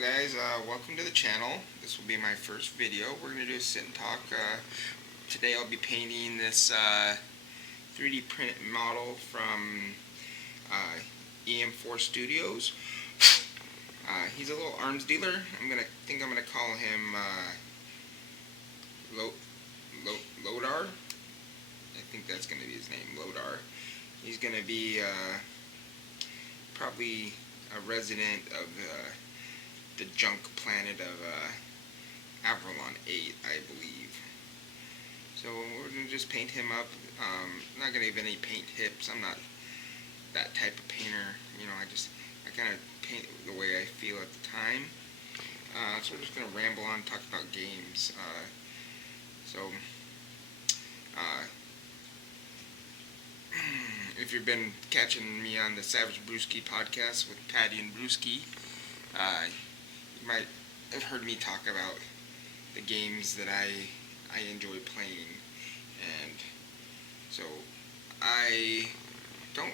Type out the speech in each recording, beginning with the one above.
guys, welcome to the channel. This will be my first video. We're going to do a sit and talk. Today I'll be painting this 3D print model from EM4 Studios. He's a little arms dealer. I'm gonna call him Lodar. I think that's gonna be his name, Lodar. He's gonna be probably a resident of the junk planet of Avalon 8, I believe. So we're gonna just paint him up. I'm not gonna give any paint tips. I'm not that type of painter. You know, I kind of paint the way I feel at the time. So we're just gonna ramble on, talk about games. If you've been catching me on the Savage Brewski podcast with Patty and Brewski, you might have heard me talk about the games that I enjoy playing, and so I don't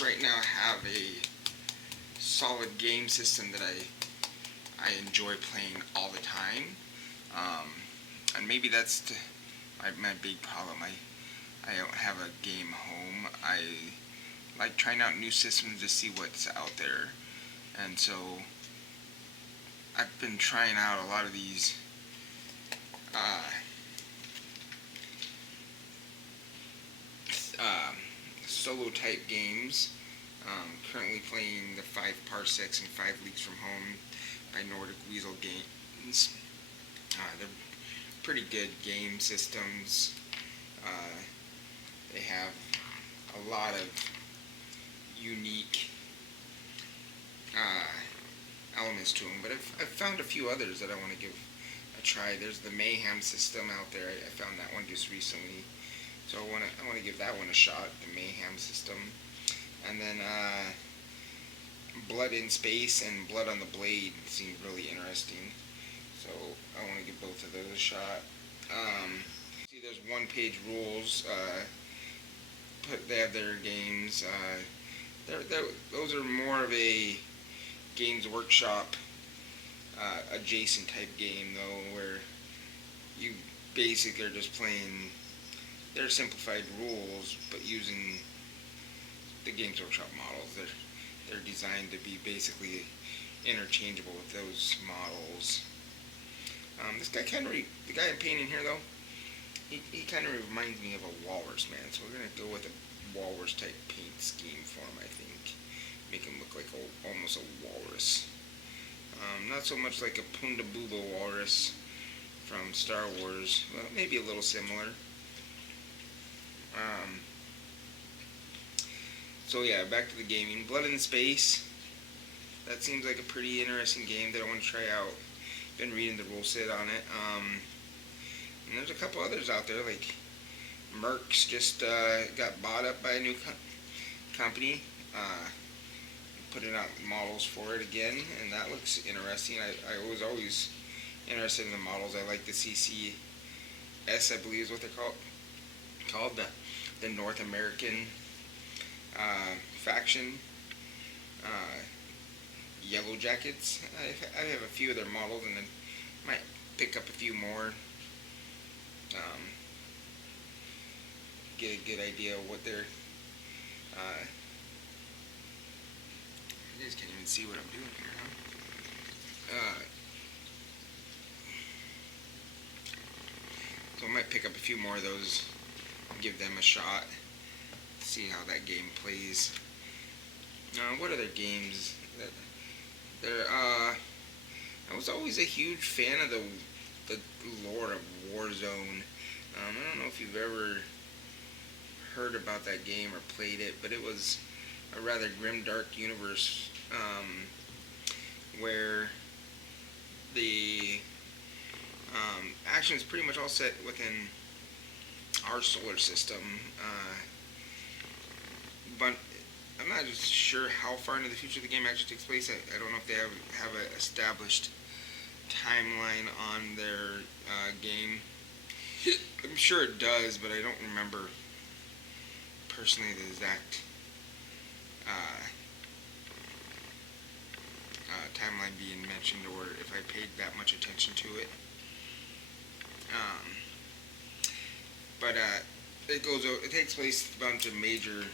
right now have a solid game system that I enjoy playing all the time, and maybe that's my big problem. I don't have a game home. I like trying out new systems to see what's out there, and so I've been trying out a lot of these solo type games. Currently playing the 5 Parsecs and 5 Leagues from Home by Nordic Weasel Games. They're pretty good game systems. They have a lot of unique elements to them, but I've found a few others that I want to give a try. There's the Mayhem system out there. I found that one just recently, so I want to give that one a shot. The Mayhem system, and then Blood in Space and Blood on the Blade seem really interesting. So I want to give both of those a shot. See, there's one-page rules. They have their games. Those are more of a Games Workshop adjacent type game, though, where you basically are just playing their simplified rules, but using the Games Workshop models. They're designed to be basically interchangeable with those models. This guy the guy I'm painting here, though, he kind of reminds me of a walrus, man. So we're gonna go with a walrus type paint scheme for him, I think. Make him look like almost a walrus. Not so much like a Pundabubo walrus from Star Wars. Well, maybe a little similar. So yeah, back to the gaming. Blood in Space. That seems like a pretty interesting game that I want to try out. Been reading the rule set on it. And there's a couple others out there, like Mercs just got bought up by a new company. Putting out models for it again, and that looks interesting. I was always interested in the models. I like the CCS, I believe is what they're called the North American faction. Yellow Jackets. I have a few of their models, and then might pick up a few more. Get a good idea of what they're. You guys can't even see what I'm doing here, huh? So I might pick up a few more of those and give them a shot. See how that game plays. What other games that there? I was always a huge fan of the lore of Warzone. I don't know if you've ever heard about that game or played it, but it was a rather grim, dark universe where the action is pretty much all set within our solar system, but I'm not just sure how far into the future the game actually takes place. I don't know if they have an established timeline on their game. I'm sure it does, but I don't remember personally the exact timeline being mentioned, or if I paid that much attention to it. Um, but it takes place with a bunch of major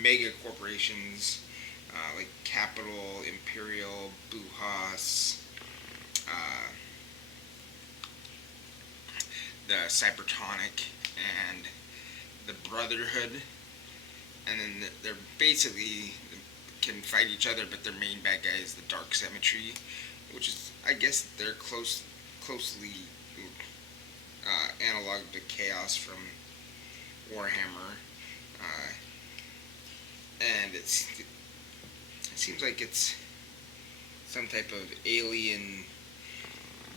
mega corporations like Capital, Imperial, Buhas, uh, the Cybertonic, and the Brotherhood, and then they're basically can fight each other, but their main bad guy is the Dark Cemetery, which is, I guess, they're closely analog to Chaos from Warhammer, uh, and it seems like it's some type of alien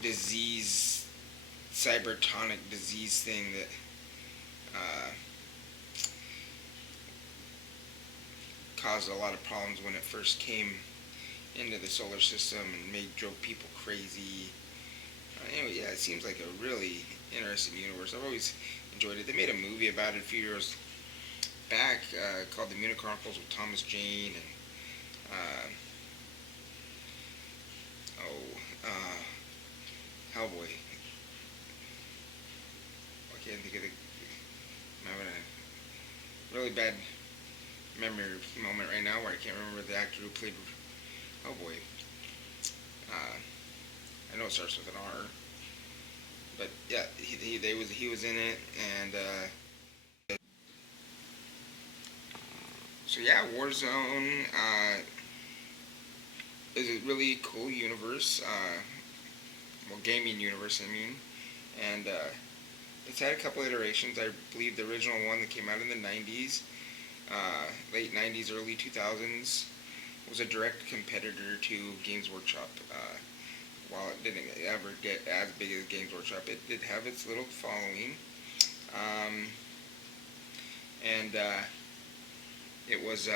disease, cybertonic disease thing that caused a lot of problems when it first came into the solar system and drove people crazy. Anyway, yeah, it seems like a really interesting universe. I've always enjoyed it. They made a movie about it a few years back called The Muta Chronicles with Thomas Jane and Hellboy. I can't think of I'm having a really bad memory moment right now where I can't remember the actor who played Hellboy. I know it starts with an R, but yeah, he was in it, and so yeah, Warzone is a really cool universe, well, gaming universe, I mean, and it's had a couple iterations. I believe the original one that came out in the 90s, late 90s, early 2000s, was a direct competitor to Games Workshop. While it didn't ever get as big as Games Workshop, it did have its little following. And it was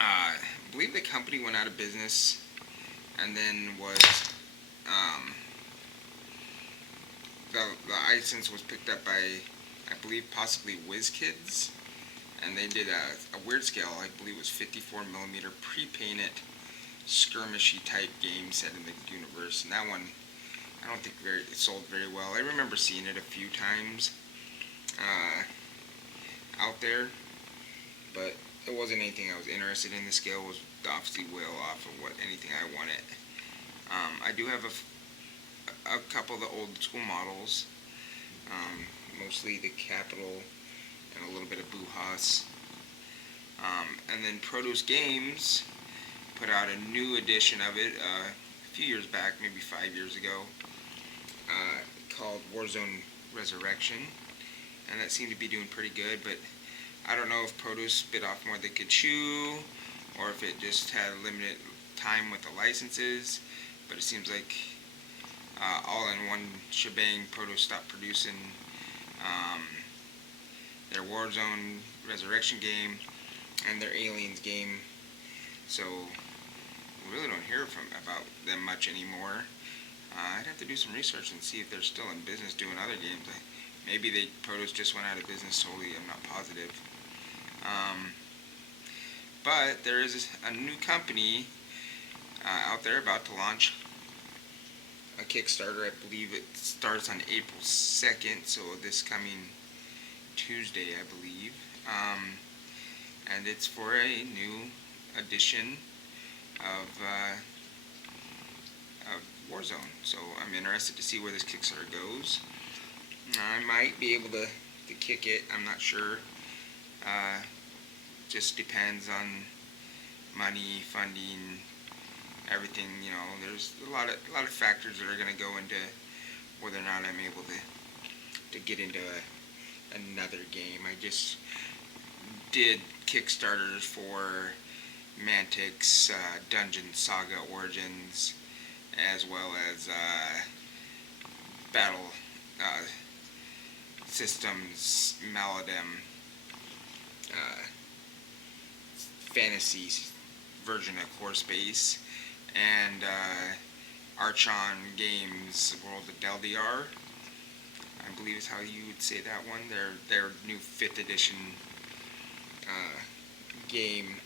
I believe the company went out of business, and then was the license was picked up by, I believe, possibly WizKids, and they did a weird scale. I believe it was 54mm pre-painted skirmishy type game set in the universe, and that one I don't think it sold very well. I remember seeing it a few times out there, but it wasn't anything I was interested in. The scale was obviously well off of anything I wanted. I do have a couple of the old school models, mostly the Capital and a little bit of Buhas. And then Produce Games put out a new edition of it a few years back, maybe 5 years ago, called Warzone Resurrection, and that seemed to be doing pretty good, but I don't know if Produce bit off more than they could chew, or if it just had a limited time with the licenses, but it seems like all in one shebang, Produce stopped producing their Warzone Resurrection game and their Aliens game, so we really don't hear about them much anymore. I'd have to do some research and see if they're still in business doing other games. Maybe Produce just went out of business solely, I'm not positive. But there is a new company out there about to launch a Kickstarter. I believe it starts on April 2nd, so this coming Tuesday, I believe. And it's for a new edition of Warzone. So I'm interested to see where this Kickstarter goes. I might be able to kick it. I'm not sure. Just depends on money, funding, everything. You know, there's a lot of factors that are going to go into whether or not I'm able to get into another game. I just did Kickstarters for Mantic's Dungeon Saga Origins, as well as Battle Systems Maladem fantasy version of Core Space, and Archon Games World of Deldar, I believe is how you would say that one. Their new 5th edition game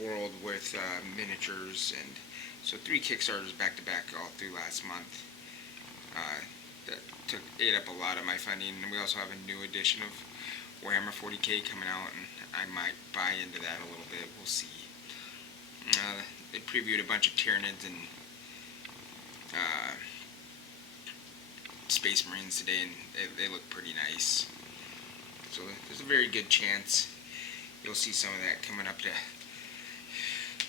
world with miniatures, and so 3 Kickstarters back to back all through last month. That ate up a lot of my funding, and we also have a new edition of Warhammer 40k coming out, and I might buy into that a little bit. We'll see. They previewed a bunch of Tyranids and Space Marines today, and they look pretty nice. So there's a very good chance you'll see some of that coming up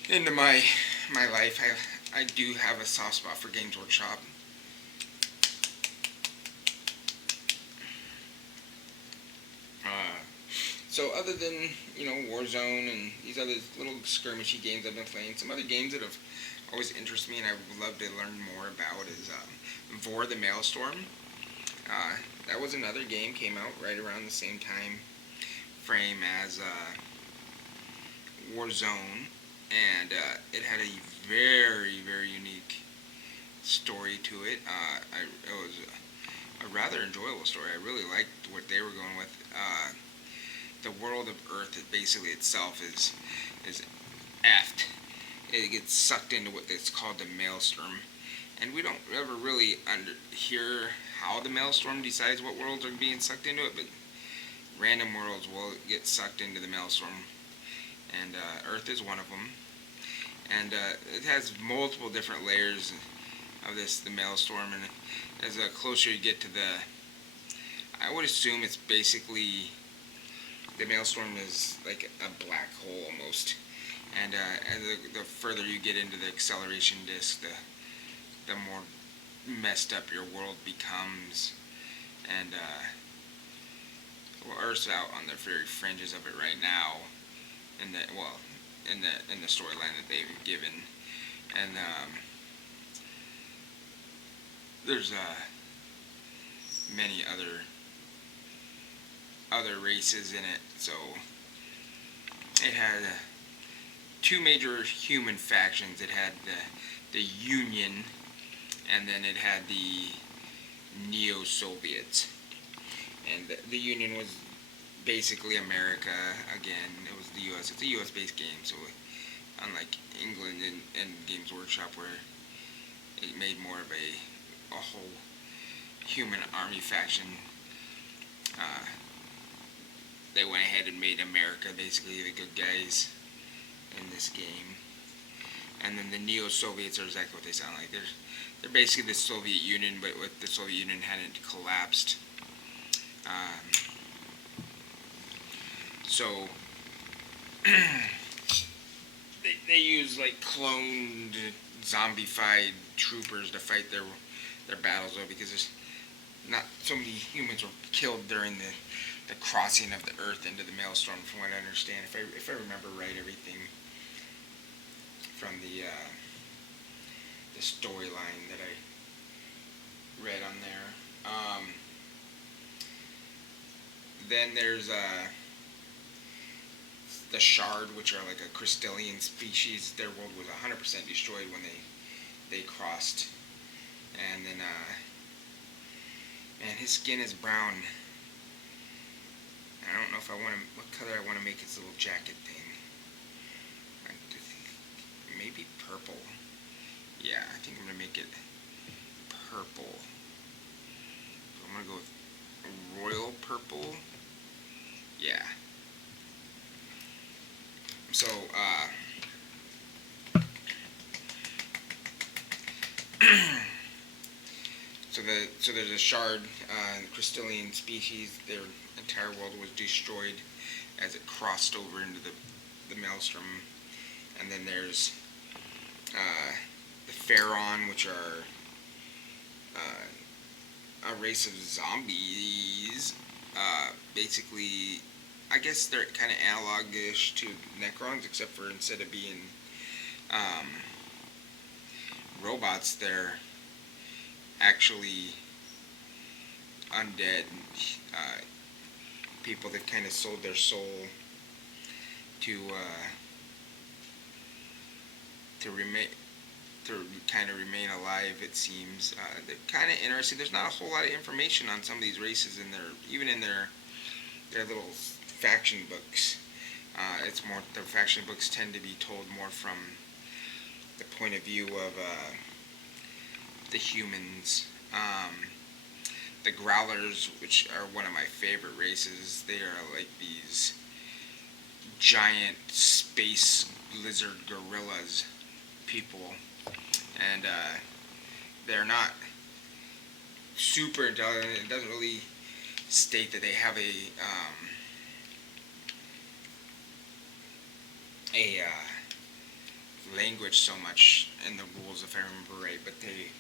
into my life. I do have a soft spot for Games Workshop. So other than, Warzone and these other little skirmishy games I've been playing, some other games that have always interested me and I would love to learn more about is Vor the Maelstrom. That was another game, came out right around the same time frame as Warzone, and it had a very, very unique story to it. It was a rather enjoyable story. I really liked what they were going with. The world of Earth, basically itself is effed. It gets sucked into what is called the Maelstrom, and we don't ever really hear how the Maelstrom decides what worlds are being sucked into it, but random worlds will get sucked into the Maelstrom, and Earth is one of them. And it has multiple different layers of the Maelstrom, and as closer you get to I would assume it's basically, the Maelstrom is like a black hole almost, and the further you get into the acceleration disk, the more messed up your world becomes, and Earth's out on the very fringes of it right now, in the storyline that they've given, and there's many other races in it. So it had 2 major human factions. It had the Union, and then it had the Neo-Soviets. And the Union was basically America again. It was the U.S. It's a U.S.-based game, so unlike England and Games Workshop, where it made more of a whole human army faction, they went ahead and made America basically the good guys in this game. And then the Neo-Soviets are exactly what they sound like. They're basically the Soviet Union, but with the Soviet Union hadn't collapsed. So they use like cloned, zombified troopers to fight their battles, though, because there's not so many humans were killed during the crossing of the Earth into the Maelstrom, from what I understand. If I remember right, everything from the storyline that I read on there. Then there's the Shard, which are like a crystalline species. Their world was 100% destroyed when they crossed. And then, man, his skin is brown. I don't know if what color I want to make his little jacket thing. Maybe purple. Yeah, I think I'm going to make it purple. So I'm going to go with royal purple. Yeah. So, so there's a Shard, crystalline species. Their entire world was destroyed as it crossed over into the Maelstrom. And then there's the Pharaon, which are a race of zombies. Basically, I guess they're kind of analog-ish to Necrons, except for instead of being robots, they're actually undead people that kind of sold their soul to kind of remain alive. It seems they're kind of interesting. There's not a whole lot of information on some of these races in even in their little faction books. It's more, the faction books tend to be told more from the point of view of the humans. The Growlers, which are one of my favorite races, they are like these giant space lizard gorillas people, and they're not super intelligent. It doesn't really state that they have a language so much in the rules, if I remember right, but they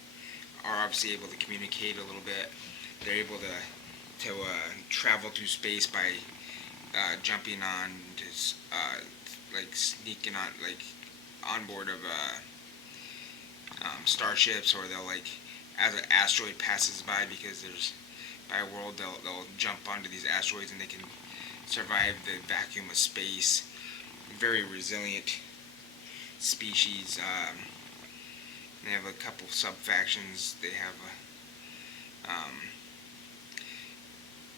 are obviously able to communicate a little bit. They're able to travel through space by jumping on, like sneaking on, like on board of starships, or they'll, like, as an asteroid passes by, because there's by a world, they'll jump onto these asteroids and they can survive the vacuum of space. Very resilient species. They have a couple sub factions. They have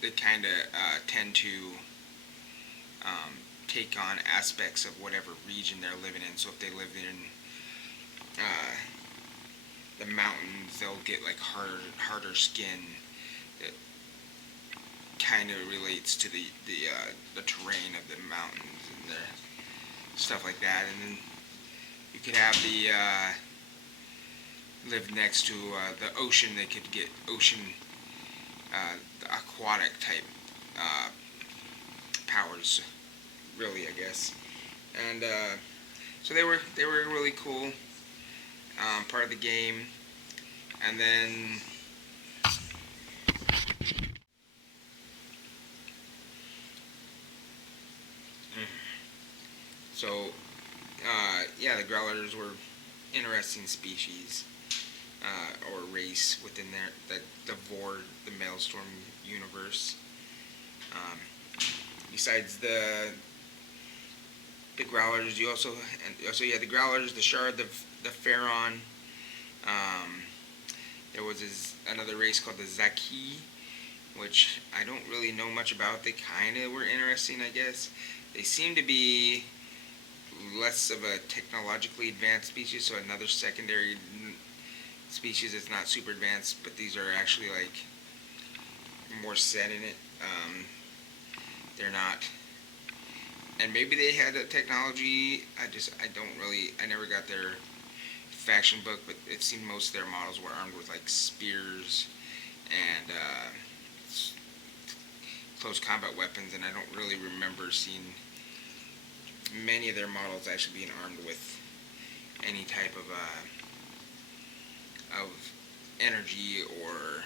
they kind of tend to take on aspects of whatever region they're living in. So if they live in the mountains, they'll get like harder skin that kind of relates to the terrain of the mountains and stuff like that. And then you could have the live next to the ocean. They could get ocean, the aquatic type powers, really, I guess. And so they were really cool, part of the game. And then so yeah, the Growlers were interesting species, or race within the Vord, the Maelstrom universe. Besides the Growlers, you also had the Growlers, the Shard, the Pharaon. There was another race called the Zaki, which I don't really know much about. They kind of were interesting, I guess. They seem to be less of a technologically advanced species, so another secondary species that's not super advanced, but these are actually like more set in it. They're not, and maybe they had a technology. I never got their faction book, but it seemed most of their models were armed with like spears and close combat weapons, and I don't really remember seeing many of their models actually being armed with any type of energy or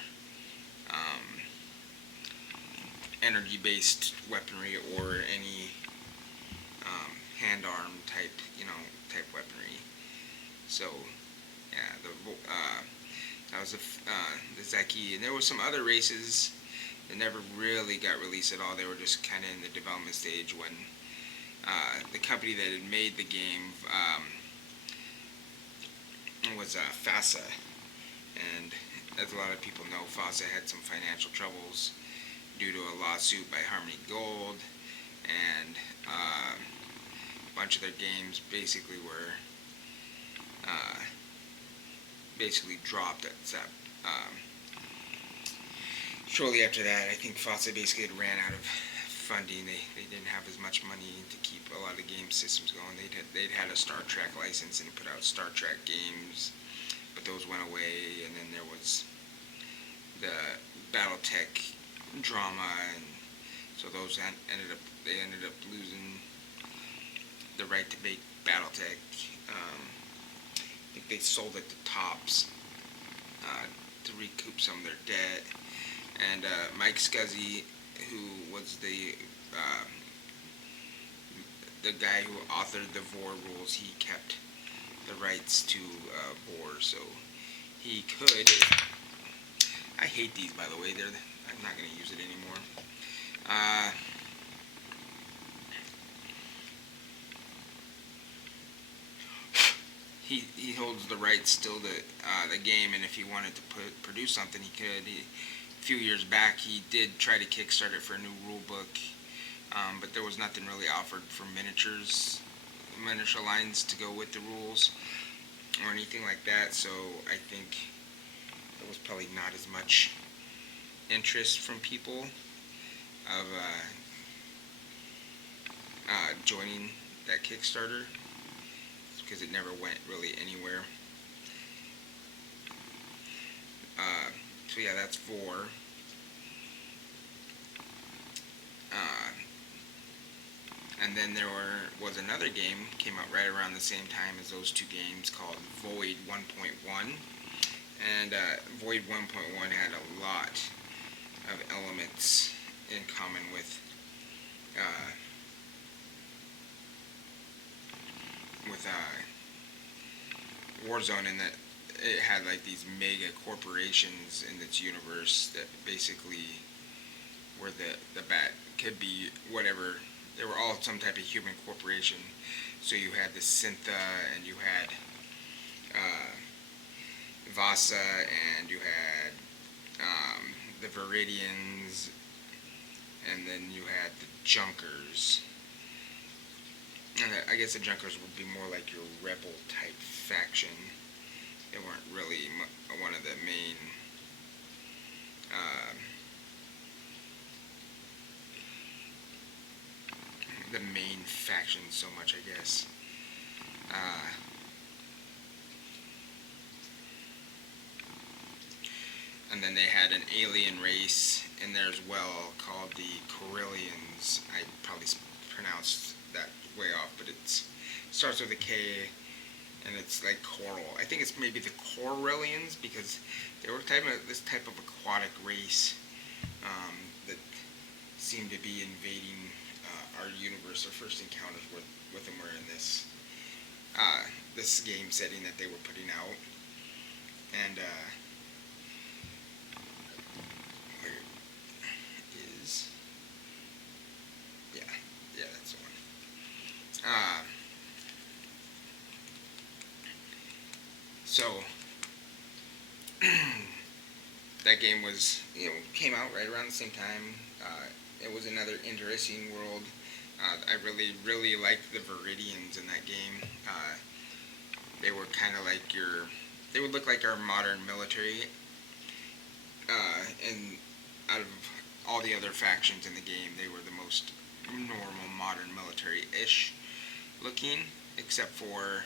energy-based weaponry, or any hand-arm type weaponry. So yeah, that was the Zaki, and there were some other races that never really got released at all. They were just kind of in the development stage when the company that had made the game was FASA, and as a lot of people know, FASA had some financial troubles due to a lawsuit by Harmony Gold, and a bunch of their games basically were dropped at shortly after that. I think FASA basically had ran out of funding. They didn't have as much money to keep a lot of game systems going. They'd had a Star Trek license and put out Star Trek games, but those went away. And then there was the BattleTech drama, and so those ended up losing the right to make BattleTech. I think they sold it to Tops to recoup some of their debt. And Mike Scuzzy, who was the guy who authored the Vor rules, he kept the rights to Vor, so he could. I hate these, by the way. I'm not going to use it anymore. He holds the rights still to the game, and if he wanted to produce something, he could. A few years back, he did try to kickstart it for a new rule book, but there was nothing really offered for miniature lines to go with the rules or anything like that. So I think there was probably not as much interest from people of joining that Kickstarter, because it never went really anywhere. So yeah, that's 4. And then there was another game came out right around the same time as those two games called Void 1.1. And Void 1.1 had a lot of elements in common with Warzone, in that it had like these mega corporations in its universe that basically were the bad, could be whatever. They were all some type of human corporation. So you had the Syntha, and you had Vasa, and you had the Viridians, and then you had the Junkers. And I guess the Junkers would be more like your rebel type faction. They weren't really one of the main factions so much, I guess. And then they had an alien race in there as well called the Corellians. I probably pronounced that way off, but it starts with a K, and it's like coral. I think it's maybe the Corellians, because they were this type of aquatic race that seemed to be invading our universe. Our first encounters with them were in this game setting that they were putting out, and where is yeah, that's the one. So that game was, came out right around the same time. It was another interesting world. I really liked the Viridians in that game. They were kind of like they would look like our modern military. And out of all the other factions in the game, they were the most normal modern military-ish looking, except for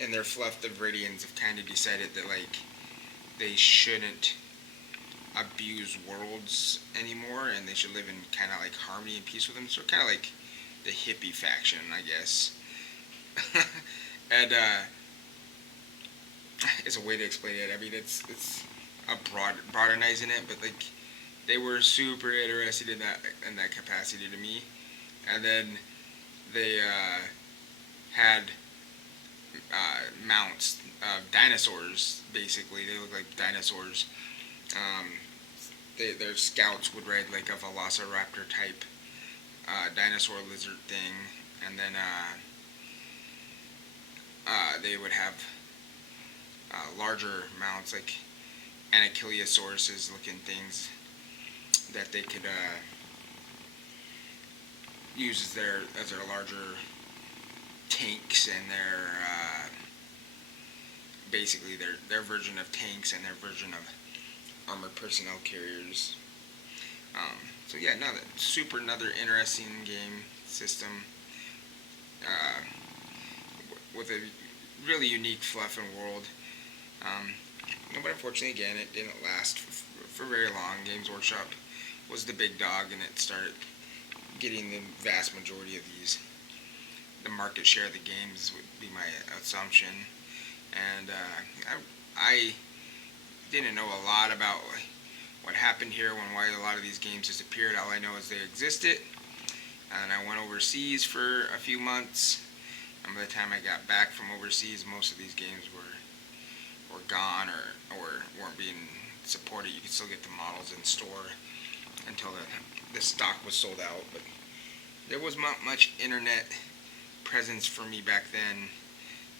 in their fluff, the Viridians have kind of decided that like they shouldn't abuse worlds anymore, and they should live in kind of like harmony and peace with them. So kind of like the hippie faction, I guess. And it's a way to explain it. I mean, it's a broadernizing it, but like they were super interested in that capacity to me. And then they had mounts of dinosaurs. Basically, they look like dinosaurs. Their scouts would ride like a velociraptor type dinosaur lizard thing, and then they would have larger mounts like Ankylosaurus looking things that they could use as their larger tanks, and their basically their version of tanks and their version of armored personnel carriers. So yeah, another interesting game system with a really unique fluff and world. But unfortunately, again, it didn't last for very long. Games Workshop was the big dog, and it started getting the vast majority of the market share of the games would be my assumption. And I didn't know a lot about what happened here, why a lot of these games disappeared. All I know is they existed, and I went overseas for a few months, and by the time I got back from overseas, most of these games were gone or weren't being supported. You could still get the models in store until the stock was sold out, but there was not much internet presence for me back then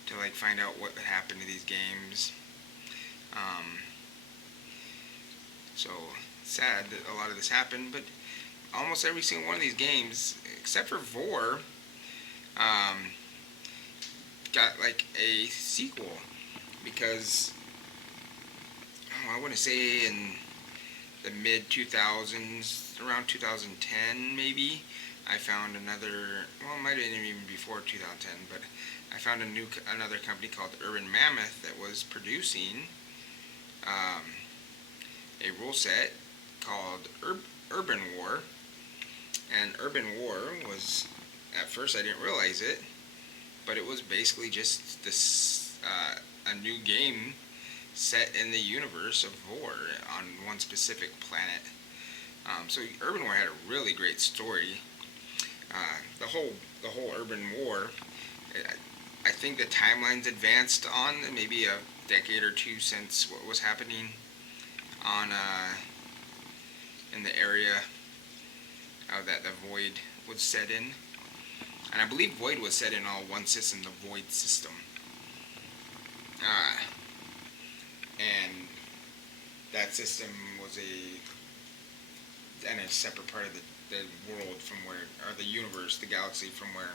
to like find out what happened to these games. So sad that a lot of this happened, but almost every single one of these games, except for Vor, um, got like a sequel because I want to say in the mid 2000s, around 2010 maybe, I found another. Well, it might have been even before 2010, but I found another company called Urban Mammoth that was producing a rule set called Urban War, and Urban War was, at first I didn't realize it, but it was basically just this a new game set in the universe of War on one specific planet. So Urban War had a really great story. The whole Urban War, I think the timeline's advanced on maybe a decade or two since what was happening on in the area that the Void was set in. And I believe Void was set in all one system, the Void system. And that system was a separate part of the world from where, or the universe, the galaxy from where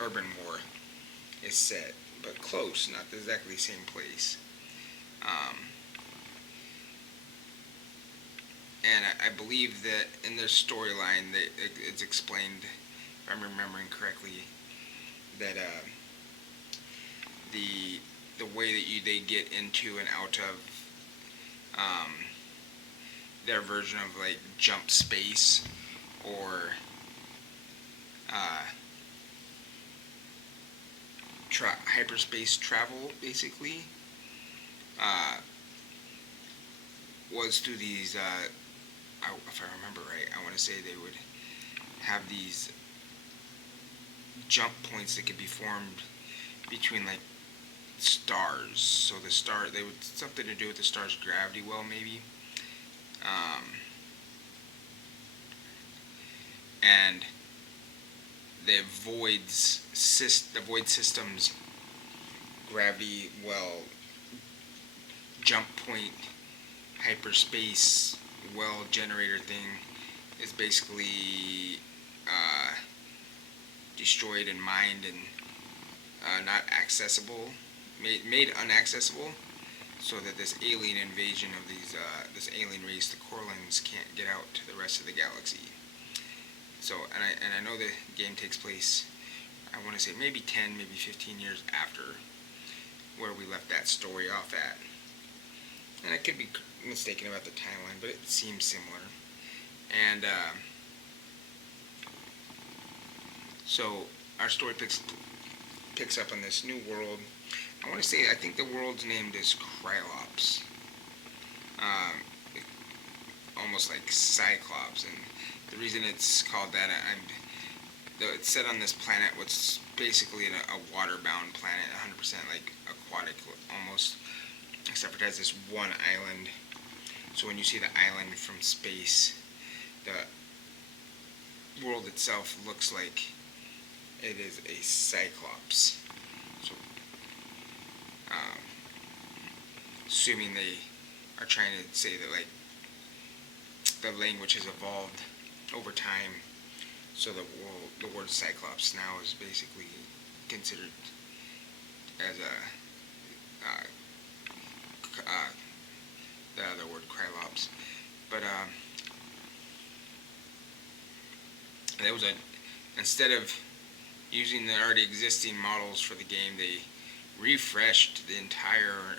Urban War is set, but close, not exactly the same place. And I believe that in their storyline, it's explained, if I'm remembering correctly, that the way that they get into and out of their version of like jump space or hyperspace travel, basically, was through these. If I remember right, I want to say they would have these jump points that could be formed between like stars. So they would something to do with the star's gravity well, maybe. And the void system's gravity well jump point hyperspace well generator thing is basically destroyed and mined and not accessible, made unaccessible, so that this alien invasion of this alien race, the Corlins, can't get out to the rest of the galaxy. So, and I know the game takes place, I want to say maybe 10, maybe 15 years after where we left that story off at. And I could be mistaken about the timeline, but it seems similar. And so our story picks up on this new world. I think the world's named is Krylops. Almost like Cyclops, and the reason it's called that, it's set on this planet, what's basically a water-bound planet, 100% like aquatic almost, except for it has this one island. So when you see the island from space, the world itself looks like it is a Cyclops. So, assuming they are trying to say that like the language has evolved over time, so the word Cyclops now is basically considered as the other word Krylops. But there was instead of using the already existing models for the game, they refreshed the entire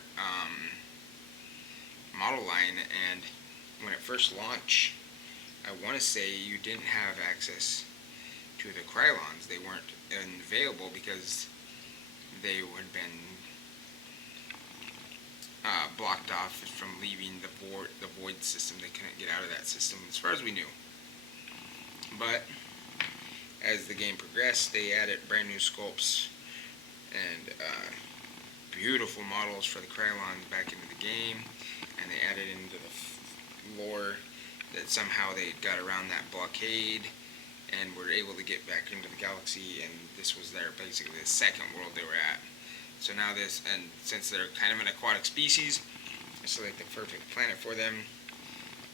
model line. And when it first launched, I want to say you didn't have access to the Krylons. They weren't available because they had been blocked off from leaving the void system. They couldn't get out of that system, as far as we knew. But as the game progressed, they added brand new sculpts and beautiful models for the Krylons back into the game, and they added into the lore that somehow they got around that blockade and were able to get back into the galaxy, and this was basically the second world they were at. So now and since they're kind of an aquatic species, select the perfect planet for them.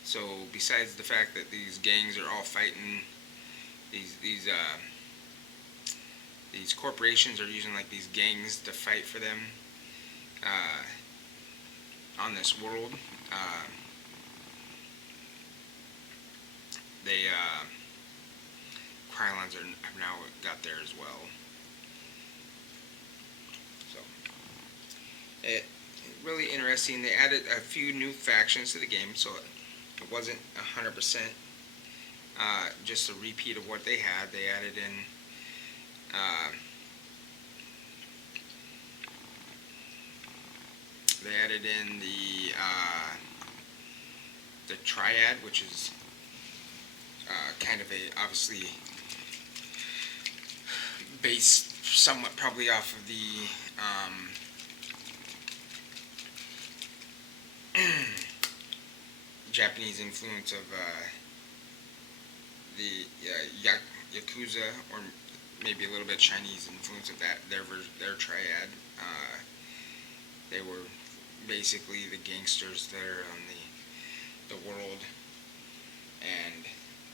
So besides the fact that these gangs are all fighting, these corporations are using like these gangs to fight for them on this world. They Krylons have now got there as well. So it really interesting. They added a few new factions to the game, so it wasn't 100% just a repeat of what they had. They added in the triad, which is kind of obviously based somewhat probably off of the Japanese influence of the Yakuza, or maybe a little bit Chinese influence of that. Their triad. They were basically the gangsters there on the world, and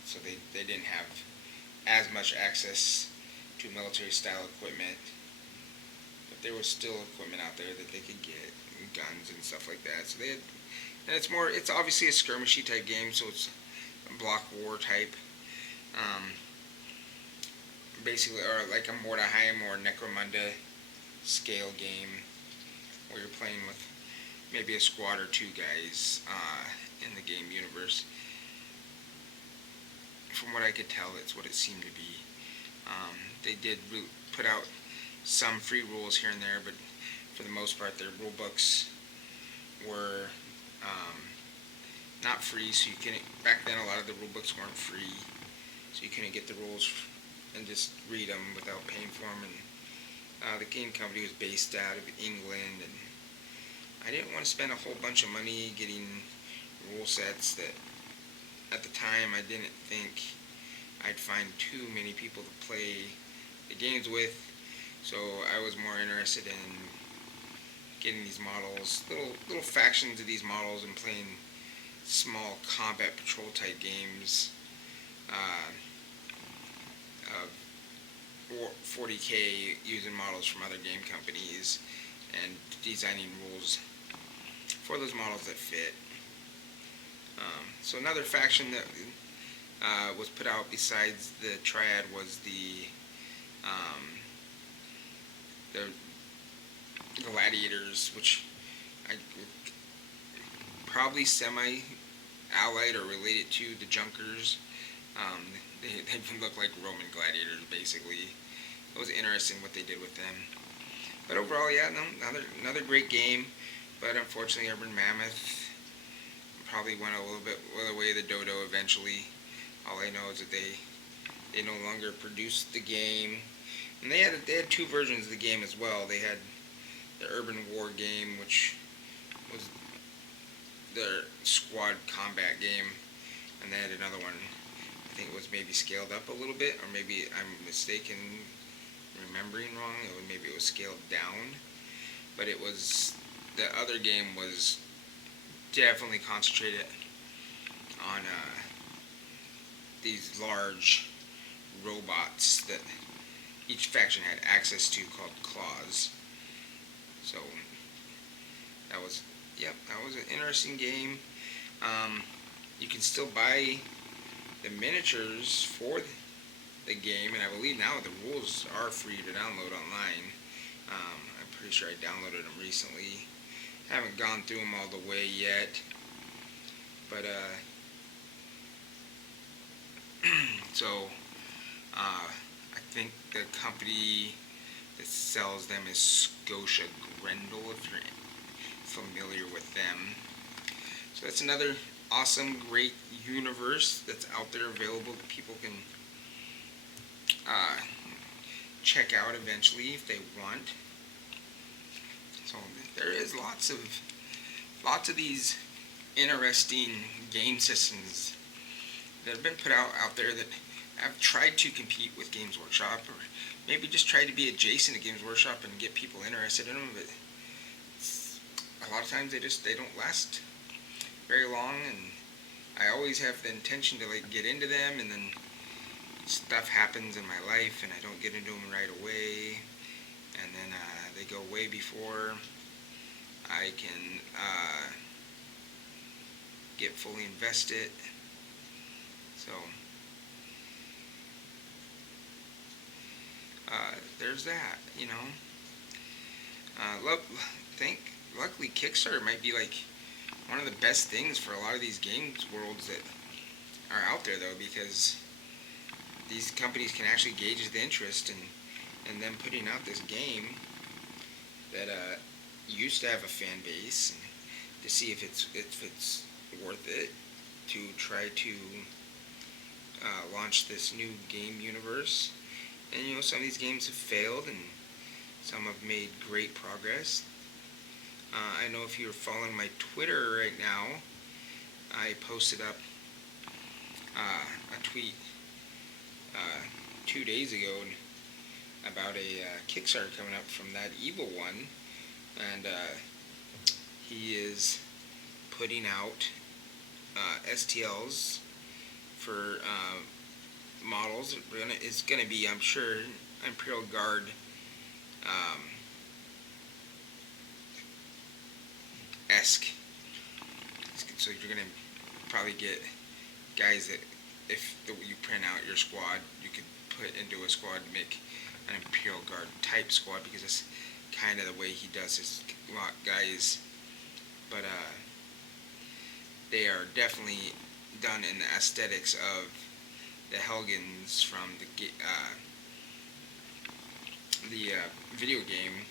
so they didn't have as much access to military style equipment, but there was still equipment out there that they could get, guns and stuff like that. So they had, and it's obviously a skirmishy type game, so it's a block war type, basically, or like a Mordheim or Necromunda scale game, where you're playing with maybe a squad or two guys in the game universe. From what I could tell, that's what it seemed to be. They did put out some free rules here and there, but for the most part, their rule books were not free. So you couldn't. Back then, a lot of the rule books weren't free, so you couldn't get the rules and just read them without paying for them. And the game company was based out of England, and I didn't want to spend a whole bunch of money getting rule sets that, at the time, I didn't think I'd find too many people to play the games with. So I was more interested in getting these models, little factions of these models, and playing small combat patrol type games of 40k, using models from other game companies and designing rules for those models that fit. So another faction that was put out besides the triad was the gladiators, which I probably semi-allied or related to the Junkers. They look like Roman gladiators, basically. It was interesting what they did with them. But overall, yeah, another great game. But unfortunately, Urban Mammoth probably went a little bit the way of the dodo eventually. All I know is that they no longer produced the game, and they had two versions of the game as well. They had the Urban War game, which was their squad combat game, and they had another one. I think it was maybe scaled up a little bit, or maybe I'm mistaken, remembering wrong. Maybe it was scaled down, but it was, the other game was definitely concentrated on these large robots that each faction had access to, called claws. So that was an interesting game. You can still buy the miniatures for the game, and I believe now the rules are free to download online. I'm pretty sure I downloaded them recently. I haven't gone through them all the way yet, but so I think the company that sells them is Scotia Grendel, if you're familiar with them. So that's another awesome, great universe that's out there available that people can check out eventually if they want. So there is lots of these interesting game systems that have been put out there that have tried to compete with Games Workshop, or maybe just try to be adjacent to Games Workshop and get people interested in them. But a lot of times they don't last very long, and I always have the intention to like get into them, and then stuff happens in my life, and I don't get into them right away, and then they go way before I can get fully invested. So there's that, you know. Luckily, Kickstarter might be like one of the best things for a lot of these games worlds that are out there, though, because these companies can actually gauge the interest in them putting out this game that used to have a fan base, and to see if it's worth it to try to launch this new game universe. And you know, some of these games have failed, and some have made great progress. I know if you're following my Twitter right now, I posted up a tweet 2 days ago about a Kickstarter coming up from that evil one, and he is putting out STLs for models. It's going to be, I'm sure, Imperial Guard esque. So you're going to probably get guys that, if you print out your squad, you could put into a squad and make an Imperial Guard type squad, because that's kind of the way he does his guys. But they are definitely done in the aesthetics of the Helgens from the video game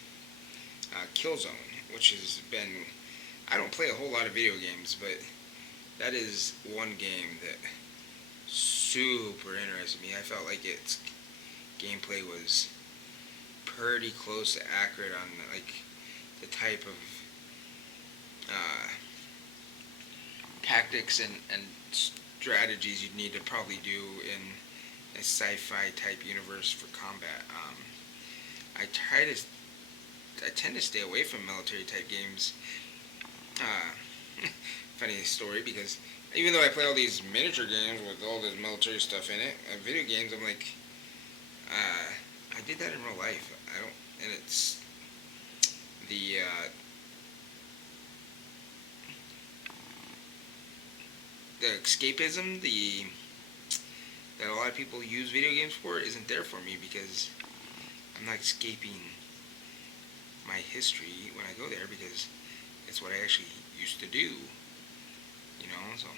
Killzone, which has been, I don't play a whole lot of video games, but that is one game that super interested me. I felt like its gameplay was pretty close to accurate on like the type of tactics and strategies you'd need to probably do in a sci-fi type universe for combat. I tend to stay away from military type games. Funny story, because even though I play all these miniature games with all this military stuff in it, video games, I'm like, I did that in real life. I don't, and it's the escapism that a lot of people use video games for isn't there for me, because I'm not escaping my history when I go there, because it's what I actually used to do, you know. So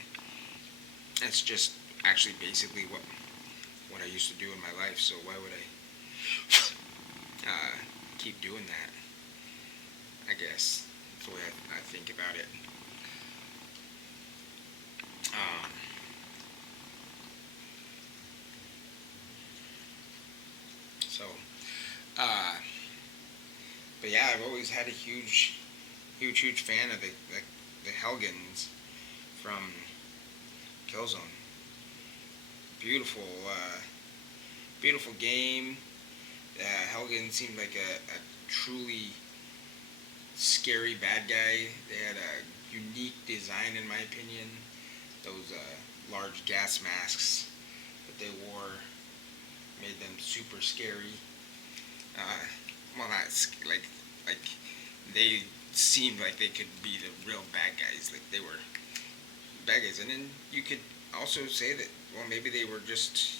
it's just actually basically what I used to do in my life. So why would I keep doing that? I guess that's the way I think about it. But yeah, I've always had a huge fan of the Helgens from Killzone. Beautiful game. Helgen seemed like a truly scary bad guy. They had a unique design, in my opinion. Those large gas masks that they wore made them super scary. Well, not like they seemed like they could be the real bad guys. Like they were bad guys, and then you could also say that, well, maybe they were just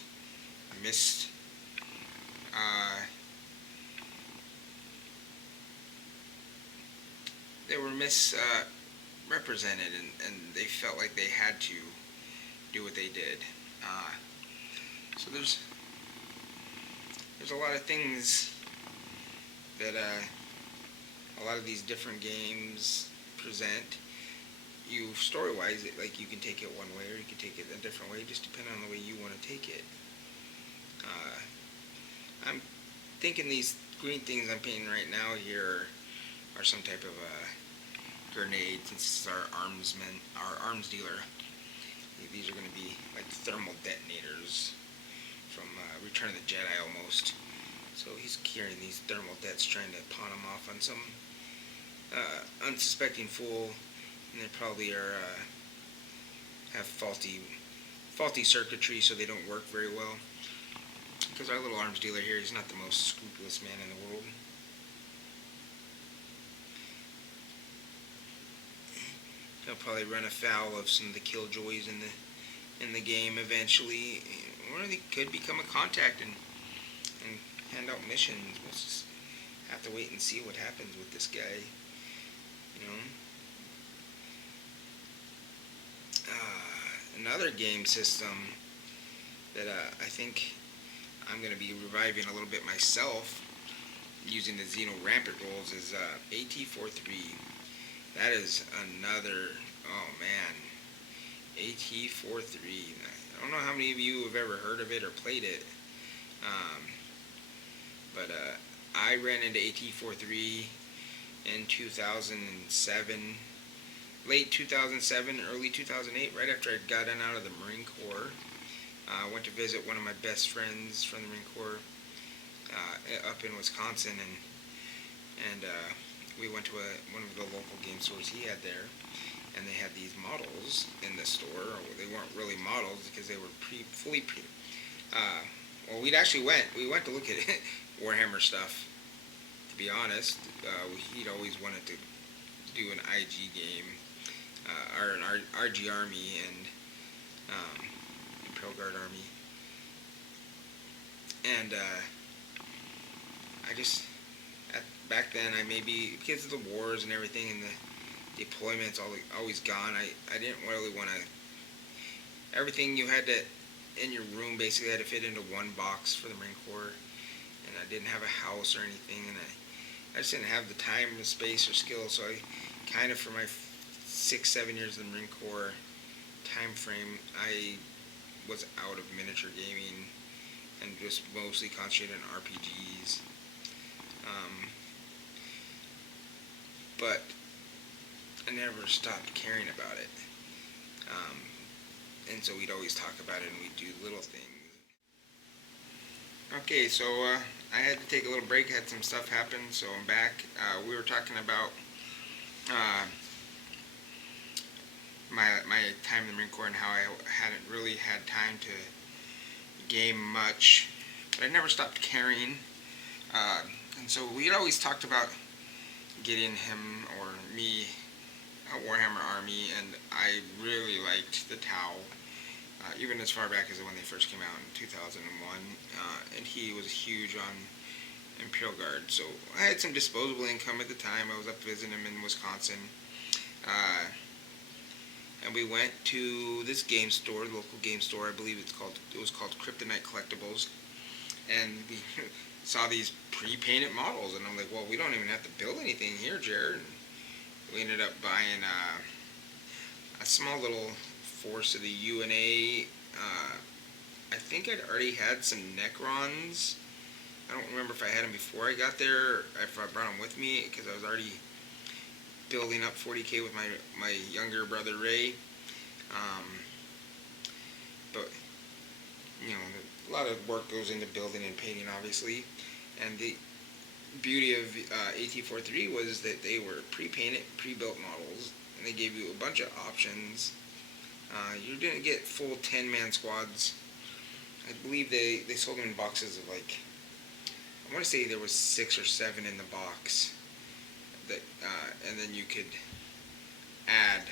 misrepresented, and they felt like they had to do what they did. So there's a lot of things that a lot of these different games present. You story-wise, like you can take it one way or you can take it a different way, just depending on the way you want to take it. I'm thinking these green things I'm painting right now here are some type of grenade, since this is our arms dealer. These are going to be like thermal detonators from Return of the Jedi almost. So he's carrying these thermal dets, trying to pawn them off on some unsuspecting fool, and they probably are have faulty circuitry, so they don't work very well. Because our little arms dealer here, he's not the most scrupulous man in the world. He'll probably run afoul of some of the killjoys in the game eventually, or they could become a contact and hand out missions. We'll just have to wait and see what happens with this guy. Another game system that I think I'm going to be reviving a little bit myself using the Xeno Rampant rolls is AT-43. That is another, oh man, AT-43. I don't know how many of you have ever heard of it or played it, but I ran into AT-43 in 2007, late 2007, early 2008, right after I'd gotten out of the Marine Corps. I went to visit one of my best friends from the Marine Corps up in Wisconsin, and we went to one of the local game stores he had there, and they had these models in the store. They weren't really models because they were fully pre. Well, we went to look at Warhammer stuff. To be honest, he'd always wanted to do an IG game, or an RG Army and Imperial Guard Army, and I just back then I maybe because of the wars and everything and the deployments always gone. I didn't really want to. Everything you had to in your room basically had to fit into one box for the Marine Corps, and I didn't have a house or anything, and I just didn't have the time, the space, or skill. So I kind of, for my 6-7 years in the Marine Corps time frame, I was out of miniature gaming and just mostly concentrated on RPGs. But I never stopped caring about it. And so we'd always talk about it and we'd do little things. Okay, so I had to take a little break, had some stuff happen, so I'm back. We were talking about my time in the Marine Corps and how I hadn't really had time to game much, but I never stopped caring. And so we had always talked about getting him or me a Warhammer army, and I really liked the Tau, even as far back as when they first came out in 2001, and he was huge on Imperial Guard, so I had some disposable income at the time. I was up visiting him in Wisconsin, and we went to this game store, local game store, I believe it was called Kryptonite Collectibles, and we saw these pre-painted models, and I'm like, well, we don't even have to build anything here, Jared. And we ended up buying a small little force of the UNA. I think I'd already had some Necrons. I don't remember if I had them before I got there, or if I brought them with me, because I was already building up 40K with my younger brother Ray. But a lot of work goes into building and painting, obviously. And the beauty of AT-43 was that they were pre-painted, pre-built models, and they gave you a bunch of options. You didn't get full 10-man squads. I believe they sold them in boxes of like, I want to say there was 6 or 7 in the box. That and then you could add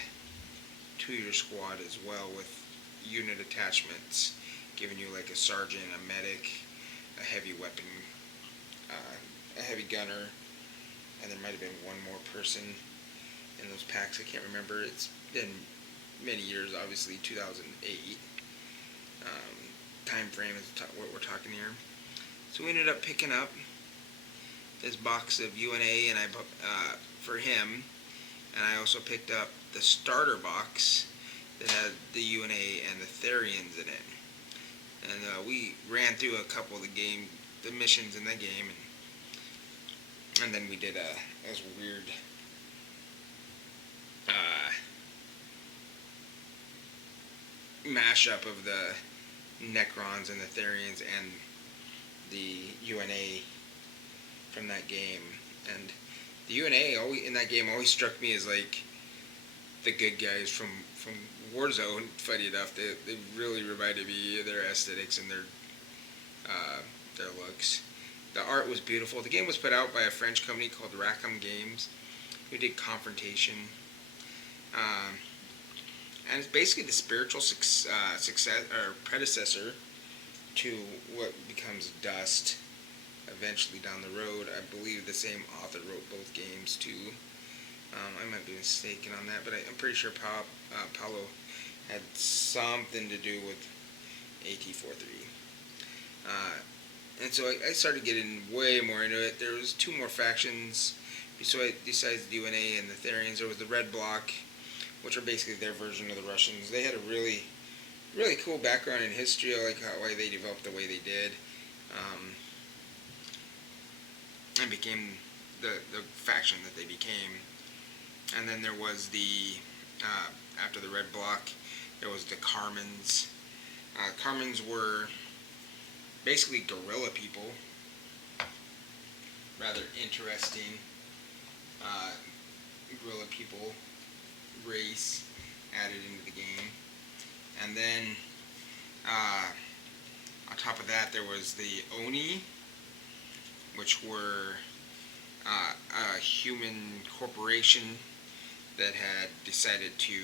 to your squad as well with unit attachments, giving you like a sergeant, a medic, a heavy weapon, a heavy gunner, and there might have been one more person in those packs. I can't remember. It's been many years, obviously. 2008 time frame is what we're talking here. So we ended up picking up this box of UNA, and for him, and I also picked up the starter box that had the UNA and the Therians in it. And we ran through a couple of the missions in the game, and then we did this weird mashup of the Necrons and the Therians and the UNA from that game. And the UNA always, in that game always struck me as like the good guys from Warzone. Funny enough, they really reminded me of their aesthetics and uh, their looks. The art was beautiful. The game was put out by a French company called Wargames, who did Confrontation. Um, and it's basically the spiritual success or predecessor to what becomes Dust eventually down the road. I believe the same author wrote both games too. I might be mistaken on that, but I'm pretty sure Paulo had something to do with AT-43. And so I started getting way more into it. There was two more factions besides the UNA and the Therians. There was the Red Bloc, which are basically their version of the Russians. They had a really, really cool background in history. I like why they developed the way they did, and became the faction that they became. And then there was after the Red Bloc, there was the Carmins. Carmins were basically guerrilla people. Rather interesting guerrilla people race added into the game. And then on top of that, there was the Oni, which were a human corporation that had decided to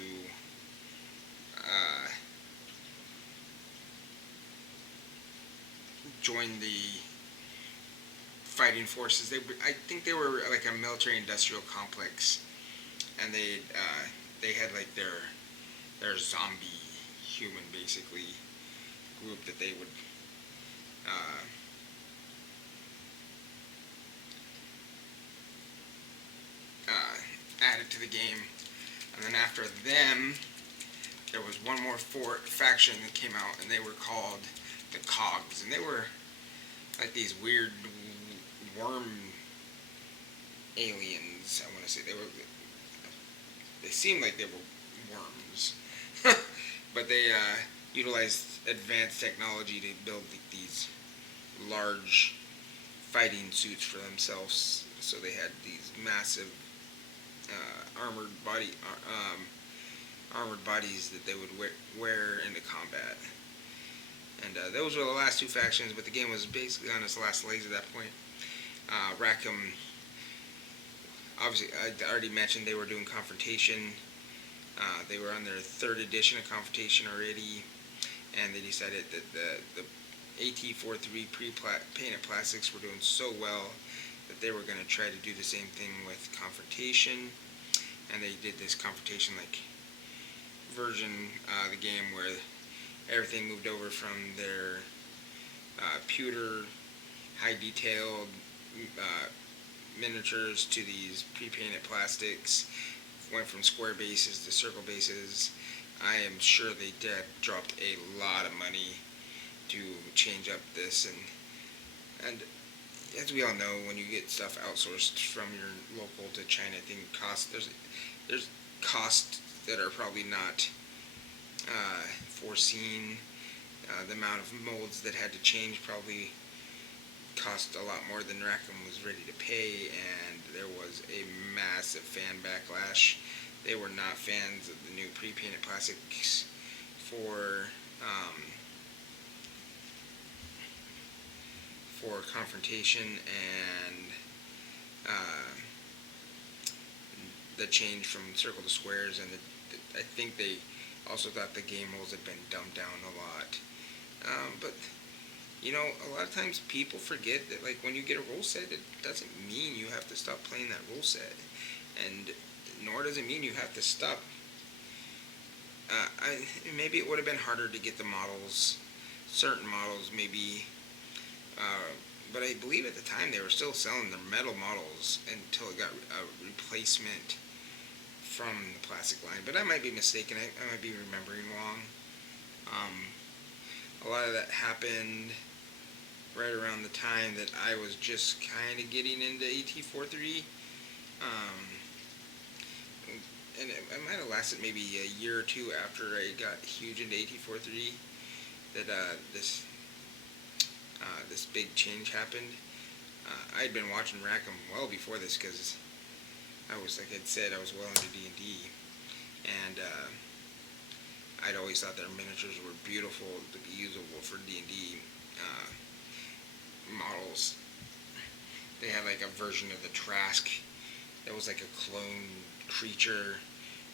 join the fighting forces. I think they were like a military-industrial complex, and they had like their zombie human basically group that they would added to the game. And then after them, there was one more faction that came out, and they were called the Cogs, and they were like these weird worm aliens. I want to say they seemed like they were worms, but they utilized advanced technology to build these large fighting suits for themselves. So they had these massive armored bodies that they would wear into combat. And those were the last two factions, but the game was basically on its last legs at that point. Rackham, obviously, I already mentioned they were doing Confrontation. They were on their third edition of Confrontation already, and they decided that the AT-43 pre-painted plastics were doing so well that they were going to try to do the same thing with Confrontation, and they did this Confrontation-like version of the game where everything moved over from their pewter, high-detailed miniatures to these pre-painted plastics. Went from square bases to circle bases. I am sure they dropped a lot of money to change up this, and as we all know, when you get stuff outsourced from your local to China, I think there's costs that are probably not foreseen. The amount of molds that had to change probably cost a lot more than Rackham was ready to pay, and there was a massive fan backlash. They were not fans of the new pre-painted plastics for Confrontation, and the change from circle to squares, and I think they also thought the game rules had been dumbed down a lot. But you know, a lot of times people forget that, like, when you get a rule set, it doesn't mean you have to stop playing that rule set, and nor does it mean you have to stop. Maybe it would have been harder to get the models, certain models, maybe. But I believe at the time they were still selling their metal models until it got a replacement from the plastic line. But I might be mistaken. I might be remembering wrong. A lot of that happened right around the time that I was just kind of getting into AT-43. And it might have lasted maybe a year or two after I got huge into AT-43 that this big change happened. I had been watching Rackham well before this because like I'd said, I was well into D&D, and I'd always thought their miniatures were beautiful to be usable for D&D models. They had like a version of the Trask that was like a clone creature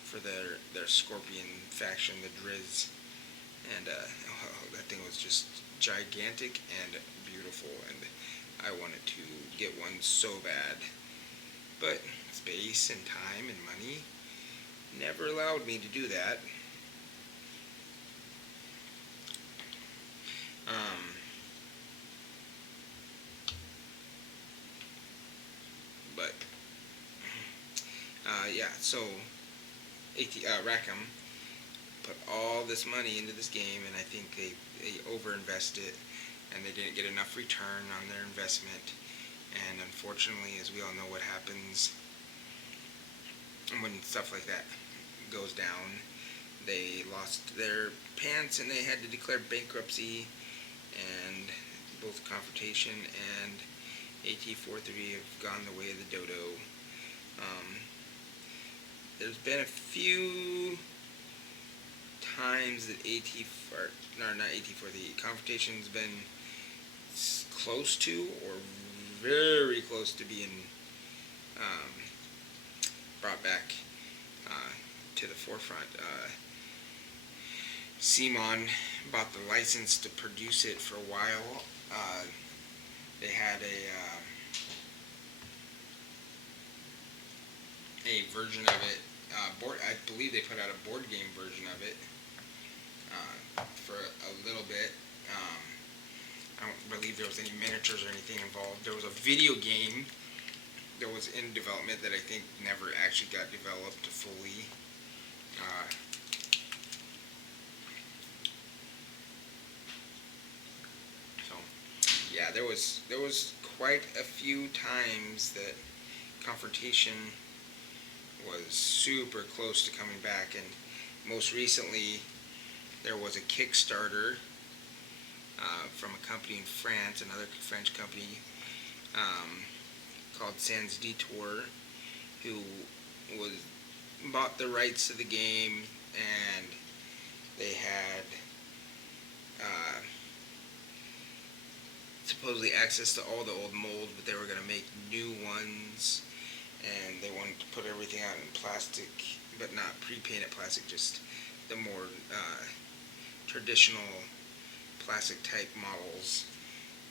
for their Scorpion faction, the Drizzt, and that thing was just gigantic and beautiful, and I wanted to get one so bad, but space and time and money never allowed me to do that. But yeah, so Rackham put all this money into this game, and I think they overinvested, and they didn't get enough return on their investment. And unfortunately, as we all know, what happens when stuff like that goes down, they lost their pants and they had to declare bankruptcy, and both Confrontation and AT-43 have gone the way of the dodo. There's been a few times that not AT-4, the Confrontation's been close to, or very close to being brought back to the forefront. CMON bought the license to produce it for a while. They had a version of it. I believe they put out a board game version of it for a little bit. I don't believe there was any miniatures or anything involved. There was a video game that was in development that I think never actually got developed fully. So yeah, there was quite a few times that Confrontation was super close to coming back, and most recently there was a Kickstarter from a company in France, another French company called Sans Detour, who bought the rights to the game, and they had supposedly access to all the old molds, but they were going to make new ones, and they wanted to put everything out in plastic, but not pre-painted plastic, just the more traditional plastic type models.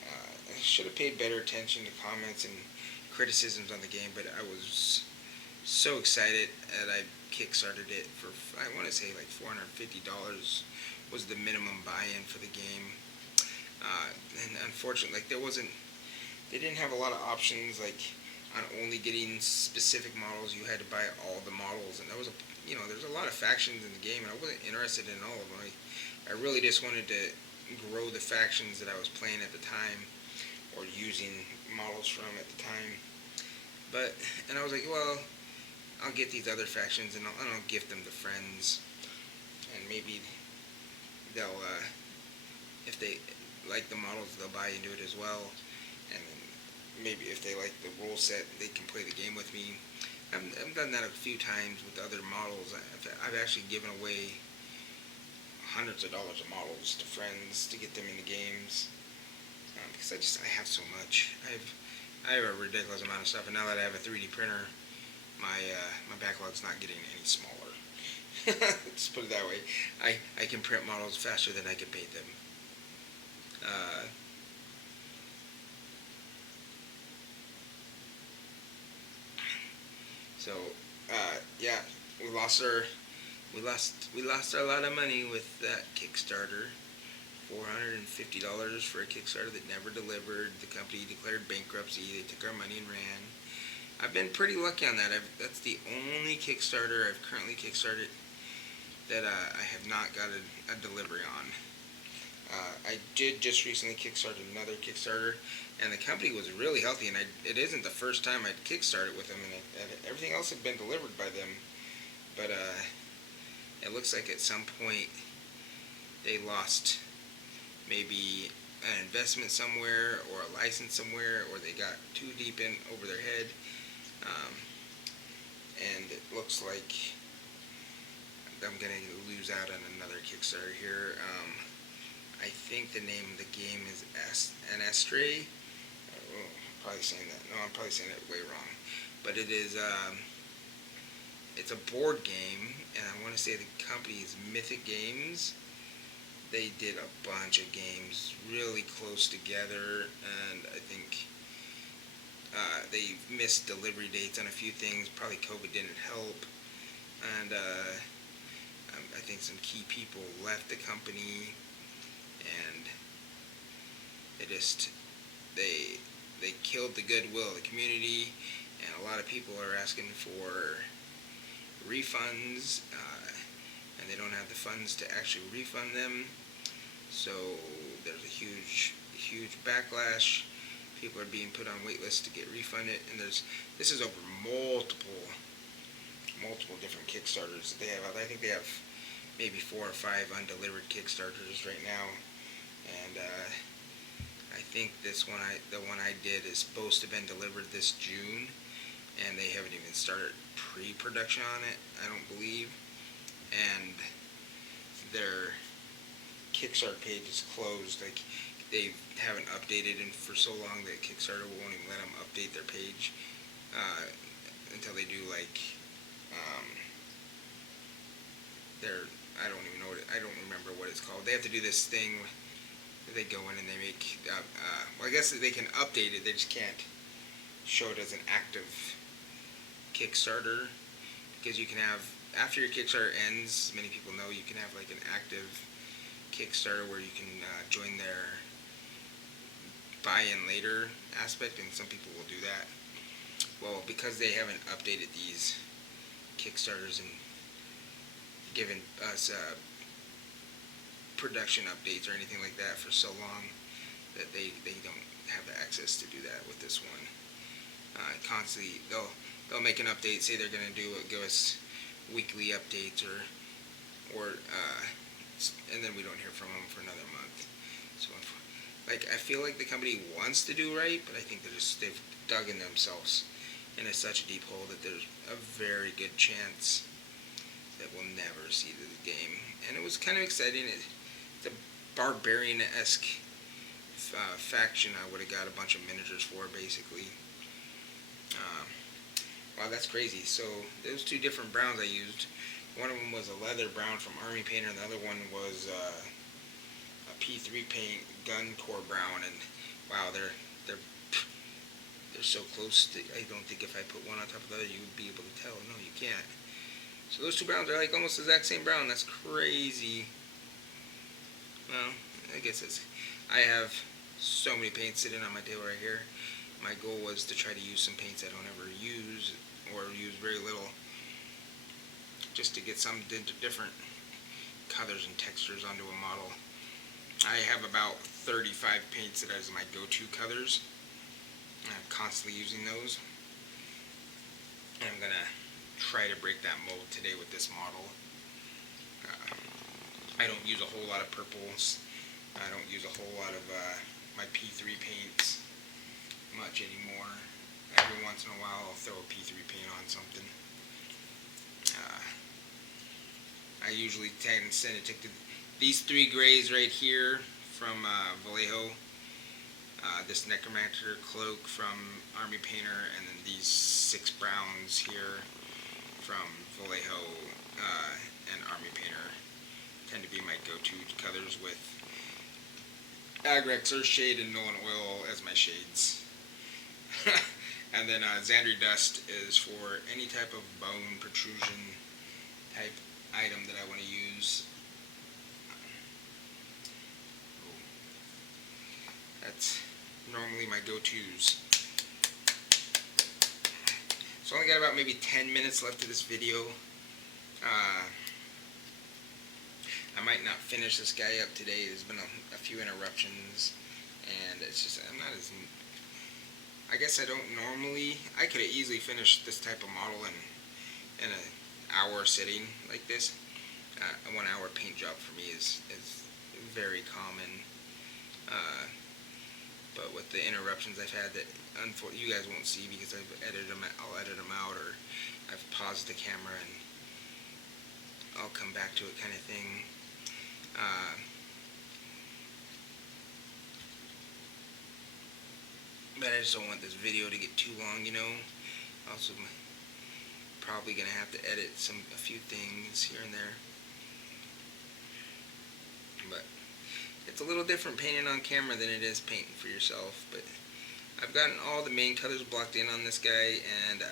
I should have paid better attention to comments and criticisms on the game, but I was so excited that I kickstarted it for, I want to say like $450 was the minimum buy-in for the game. And unfortunately, like they didn't have a lot of options, like on only getting specific models. You had to buy all the models, and there's a lot of factions in the game, and I wasn't interested in all of them. I really just wanted to grow the factions that I was playing at the time, or using models from at the time. And I was like, well, I'll get these other factions, and I'll gift them to friends, and maybe they'll, if they like the models, they'll buy into it as well, and then maybe if they like the rule set, they can play the game with me. I've done that a few times with other models. I've actually given away hundreds of dollars of models to friends to get them into games, because I have so much. I have a ridiculous amount of stuff, and now that I have a 3D printer, my backlog's not getting any smaller. Let's put it that way. I can print models faster than I can paint them. Yeah, we lost a lot of money with that Kickstarter. $450 for a Kickstarter that never delivered. The company declared bankruptcy. They took our money and ran. I've been pretty lucky on that. That's the only Kickstarter I've currently kickstarted that I have not got a delivery on. I did just recently kickstart another Kickstarter, and the company was really healthy, and it isn't the first time I'd kickstarted with them, and everything else had been delivered by them. But it looks like at some point they lost maybe an investment somewhere, or a license somewhere, or they got too deep in over their head. and it looks like I'm gonna lose out on another Kickstarter here. I think the name of the game is Anestray. Oh, probably saying that. No, I'm probably saying it way wrong. But it is. It's a board game, and I want to say the company is Mythic Games. They did a bunch of games really close together, and I think they missed delivery dates on a few things. Probably COVID didn't help, and I think some key people left the company, and they killed the goodwill of the community, and a lot of people are asking for refunds, and they don't have the funds to actually refund them. So there's a huge backlash. People are being put on wait lists to get refunded, and this is over multiple different Kickstarters that they have. I think they have maybe 4 or 5 undelivered Kickstarters right now, and I think the one I did is supposed to have been delivered this June, and they haven't even started pre-production on it, I don't believe, and their Kickstarter page is closed. Like, they haven't updated and for so long that Kickstarter won't even let them update their page until they do I don't even know I don't remember what it's called. They have to do this thing where they go in and they make well, I guess they can update it, they just can't show it as an active Kickstarter, because you can have, after your Kickstarter ends, many people know, you can have like an active Kickstarter where you can join their buy-in later aspect, and some people will do that. Well, because they haven't updated these Kickstarters and given us production updates or anything like that for so long, that they don't have the access to do that with this one. Constantly, they'll make an update, say they're going to give us weekly updates, and then we don't hear from them for another month. So, like, I feel like the company wants to do right, but I think they've dug in themselves into such a deep hole that there's a very good chance that we'll never see the game. And it was kind of exciting. It's a barbarian-esque faction I would have got a bunch of miniatures for, basically. Wow, that's crazy. So those 2 different browns I used, one of them was a leather brown from Army Painter, and the other one was a P3 paint gun core brown. And wow, they're so close to, I don't think if I put one on top of the other you would be able to tell. No, you can't. So those 2 browns are like almost the exact same brown. That's crazy. Well, I guess I have so many paints sitting on my table right here. My goal was to try to use some paints I don't ever use, or use very little, just to get some different colors and textures onto a model. I have about 35 paints that is my go-to colors. I'm constantly using those. And I'm going to try to break that mold today with this model. I don't use a whole lot of purples. I don't use a whole lot of my P3 paints much anymore. Every once in a while I'll throw a P3 paint on something. I usually tend to these 3 grays right here from Vallejo, this Necromancer cloak from Army Painter, and then these 6 browns here from Vallejo and Army Painter tend to be my go-to colors, with Agrex Earthshade and Nolan Oil as my shades. And then Xandri Dust is for any type of bone protrusion type item that I want to use. That's normally my go-tos. So I only got about maybe 10 minutes left of this video. I might not finish this guy up today. There's been a few interruptions, and it's just, I'm not as, I guess I don't normally, I could have easily finished this type of model in an hour sitting like this. A 1 hour paint job for me is very common. but with the interruptions I've had that you guys won't see because I'll edit them out, or I've paused the camera and I'll come back to it kind of thing. But I just don't want this video to get too long, you know. Also, probably gonna have to edit a few things here and there. But it's a little different painting on camera than it is painting for yourself. But I've gotten all the main colors blocked in on this guy, and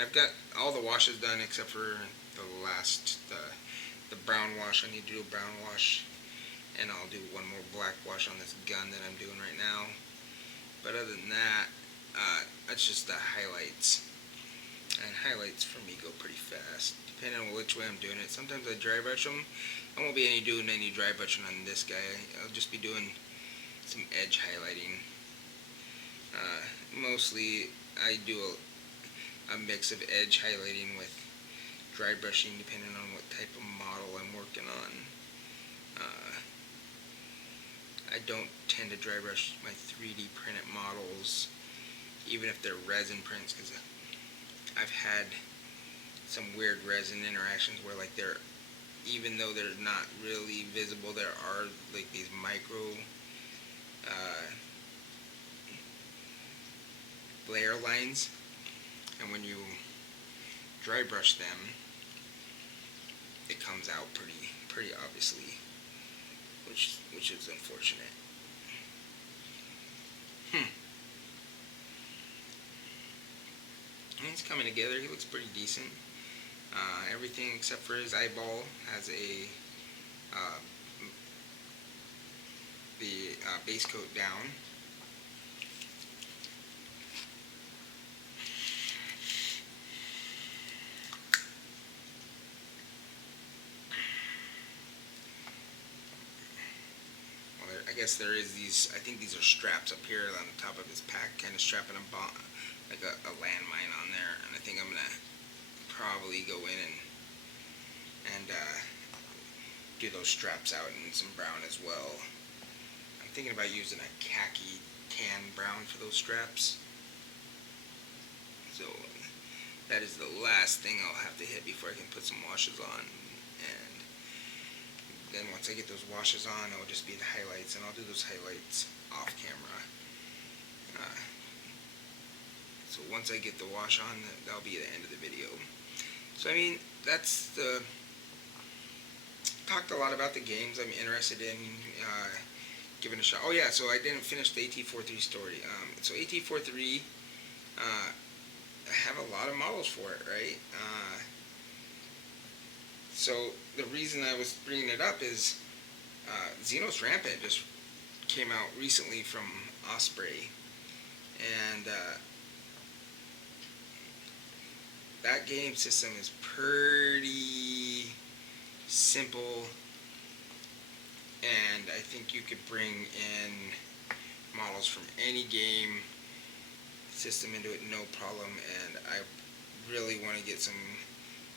I've got all the washes done except for the last, the brown wash. I need to do a brown wash, and I'll do one more black wash on this gun that I'm doing right now. But other than that, that's just the highlights. And highlights for me go pretty fast, depending on which way I'm doing it. Sometimes I dry brush them. I won't be doing any dry brushing on this guy. I'll just be doing some edge highlighting. Mostly I do a mix of edge highlighting with dry brushing, depending on what type of model I'm working on. I don't tend to dry brush my 3D printed models, even if they're resin prints, because I've had some weird resin interactions where, like, even though they're not really visible, there are like these micro layer lines, and when you dry brush them, it comes out pretty obviously, which is unfortunate. He's coming together. He looks pretty decent. Everything except for his eyeball has the base coat down. I guess there is these, I think these are straps up here on the top of his pack, kind of strapping like a landmine on there, and I think I'm gonna probably go in and do those straps out in some brown as well. I'm thinking about using a khaki tan brown for those straps. So that is the last thing I'll have to hit before I can put some washes on. And then once I get those washes on, it'll just be the highlights, and I'll do those highlights off camera. So once I get the wash on, that'll be the end of the video. So I mean, talked a lot about the games I'm interested in giving a shot. Oh yeah, so I didn't finish the AT-43 story. So AT-43, I have a lot of models for it, right? So the reason I was bringing it up is Xenos Rampant just came out recently from Osprey, and that game system is pretty simple, and I think you could bring in models from any game system into it no problem. And I really want to get some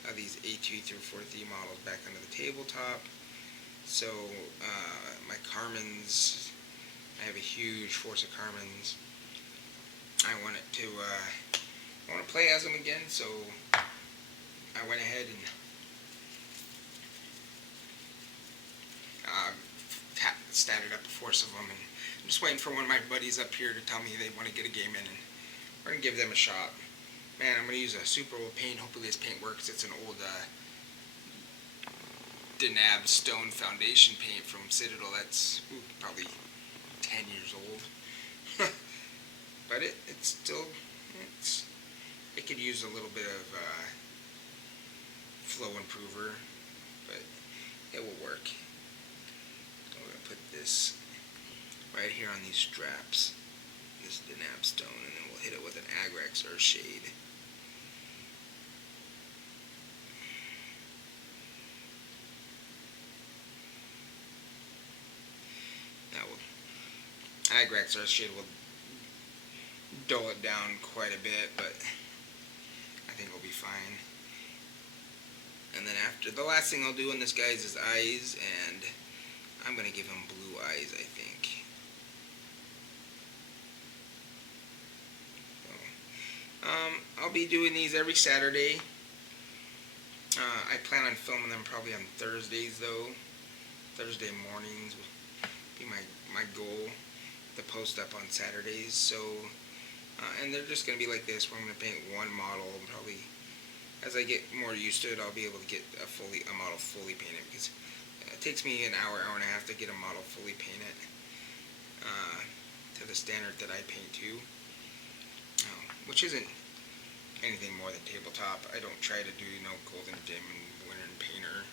of these A2 through 4-3 models back onto the tabletop. So my Carmins, I have a huge force of Carmins. I want to play as them again, so I went ahead and statted up a force of them, and I'm just waiting for one of my buddies up here to tell me they want to get a game in, and we're going to give them a shot. Man, I'm going to use a super old paint. Hopefully this paint works. It's an old Denab Stone Foundation paint from Citadel. That's probably 10 years old. But it could use a little bit of flow improver, but it will work. I'm going to put this right here on these straps, this Denab Stone, and then we'll hit it with an Agrax Earthshade. Agrax Earthshade will dull it down quite a bit, but I think we'll be fine. And then after, the last thing I'll do on this guy is his eyes, and I'm going to give him blue eyes, I think. I'll be doing these every Saturday. I plan on filming them probably on Thursdays though. Thursday mornings will be my goal to post up on Saturdays. So, and they're just going to be like this, where I'm going to paint one model. Probably as I get more used to it, I'll be able to get a model fully painted, because it takes me an hour and a half to get a model fully painted to the standard that I paint to, which isn't anything more than tabletop. I don't try to do Golden Dim and Winter and Painter.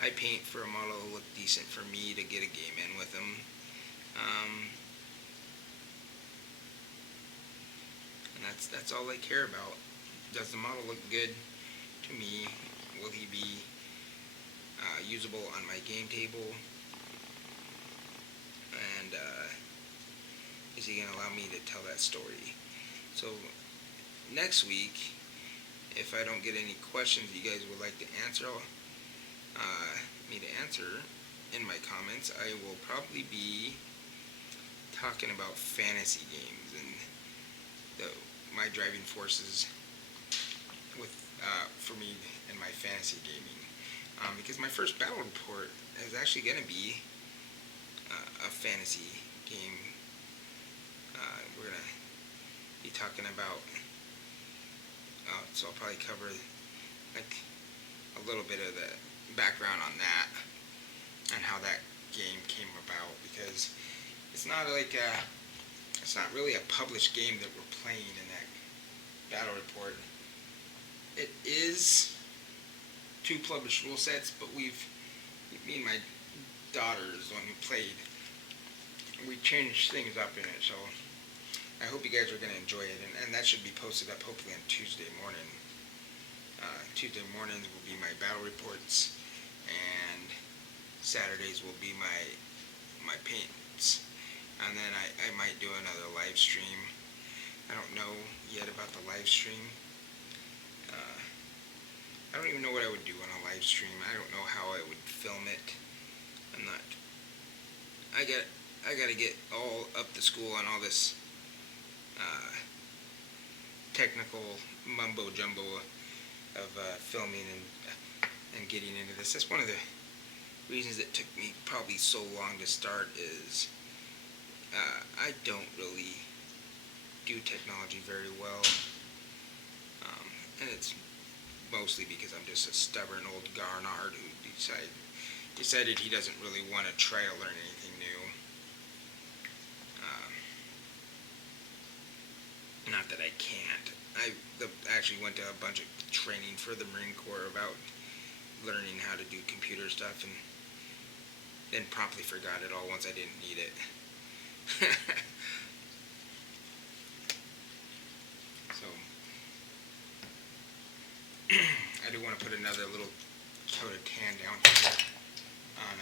I paint for a model to look decent for me to get a game in with them. And that's all I care about. Does the model look good to me? Will he be usable on my game table? And is he going to allow me to tell that story? So next week, if I don't get any questions you guys would like to answer, me to answer in my comments, I will probably be talking about fantasy games and my driving forces for me in my fantasy gaming. Because my first battle report is actually going to be a fantasy game. We're going to be talking about, so I'll probably cover like a little bit of the background on that and how that game came about, because it's not like it's not really a published game that we're playing in that battle report. It is 2 published rule sets, but me and my daughter is the one who played. We changed things up in it, so I hope you guys are going to enjoy it, and that should be posted up hopefully on Tuesday morning. Tuesday mornings will be my battle reports, and Saturdays will be my paints. And then I might do another live stream. I don't know yet about the live stream. I don't even know what I would do on a live stream. I don't know how I would film it. I got to get all up to school on all this technical mumbo jumbo of filming and getting into this. That's one of the reasons it took me probably so long to start, is I don't really do technology very well, and it's mostly because I'm just a stubborn old Garnard who decided he doesn't really want to try to learn anything new. Not that I can't. I actually went to a bunch of training for the Marine Corps about learning how to do computer stuff, and then promptly forgot it all once I didn't need it. So I do want to put another little coat of tan down here on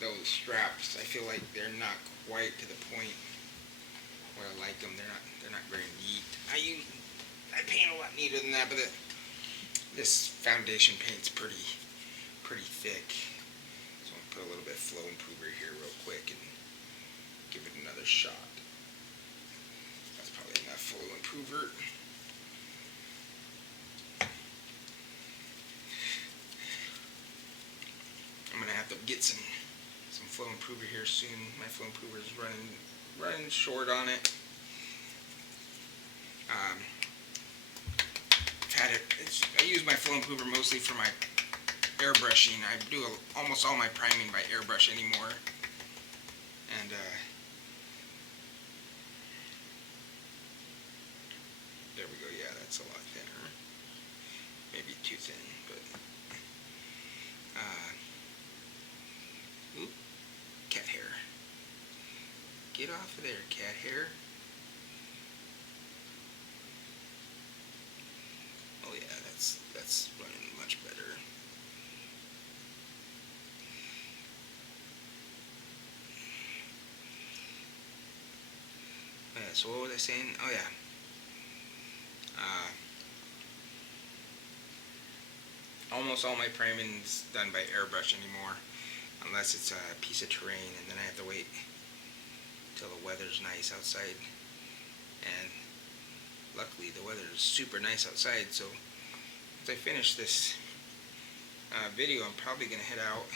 those straps. I feel like they're not quite to the point where I like them. They're not very neat. I paint a lot neater than that, but this foundation paint's pretty thick. So I'm gonna put a little bit of flow improver here real quick and give it another shot. That's probably enough flow improver. I'm gonna have to get some flow improver here soon. My flow improver is running short on it. I use my flow improver mostly for my airbrushing. I do almost all my priming by airbrush anymore. And there we go. Yeah, that's a lot thinner. Maybe too thin, but oop, cat hair. Get off of there, cat hair. Oh yeah, that's running much better. Yeah, so what was I saying? Oh yeah. Almost all my priming's done by airbrush anymore, unless it's a piece of terrain, and then I have to wait till the weather's nice outside, and luckily the weather is super nice outside, so as I finish this video, I'm probably going to head out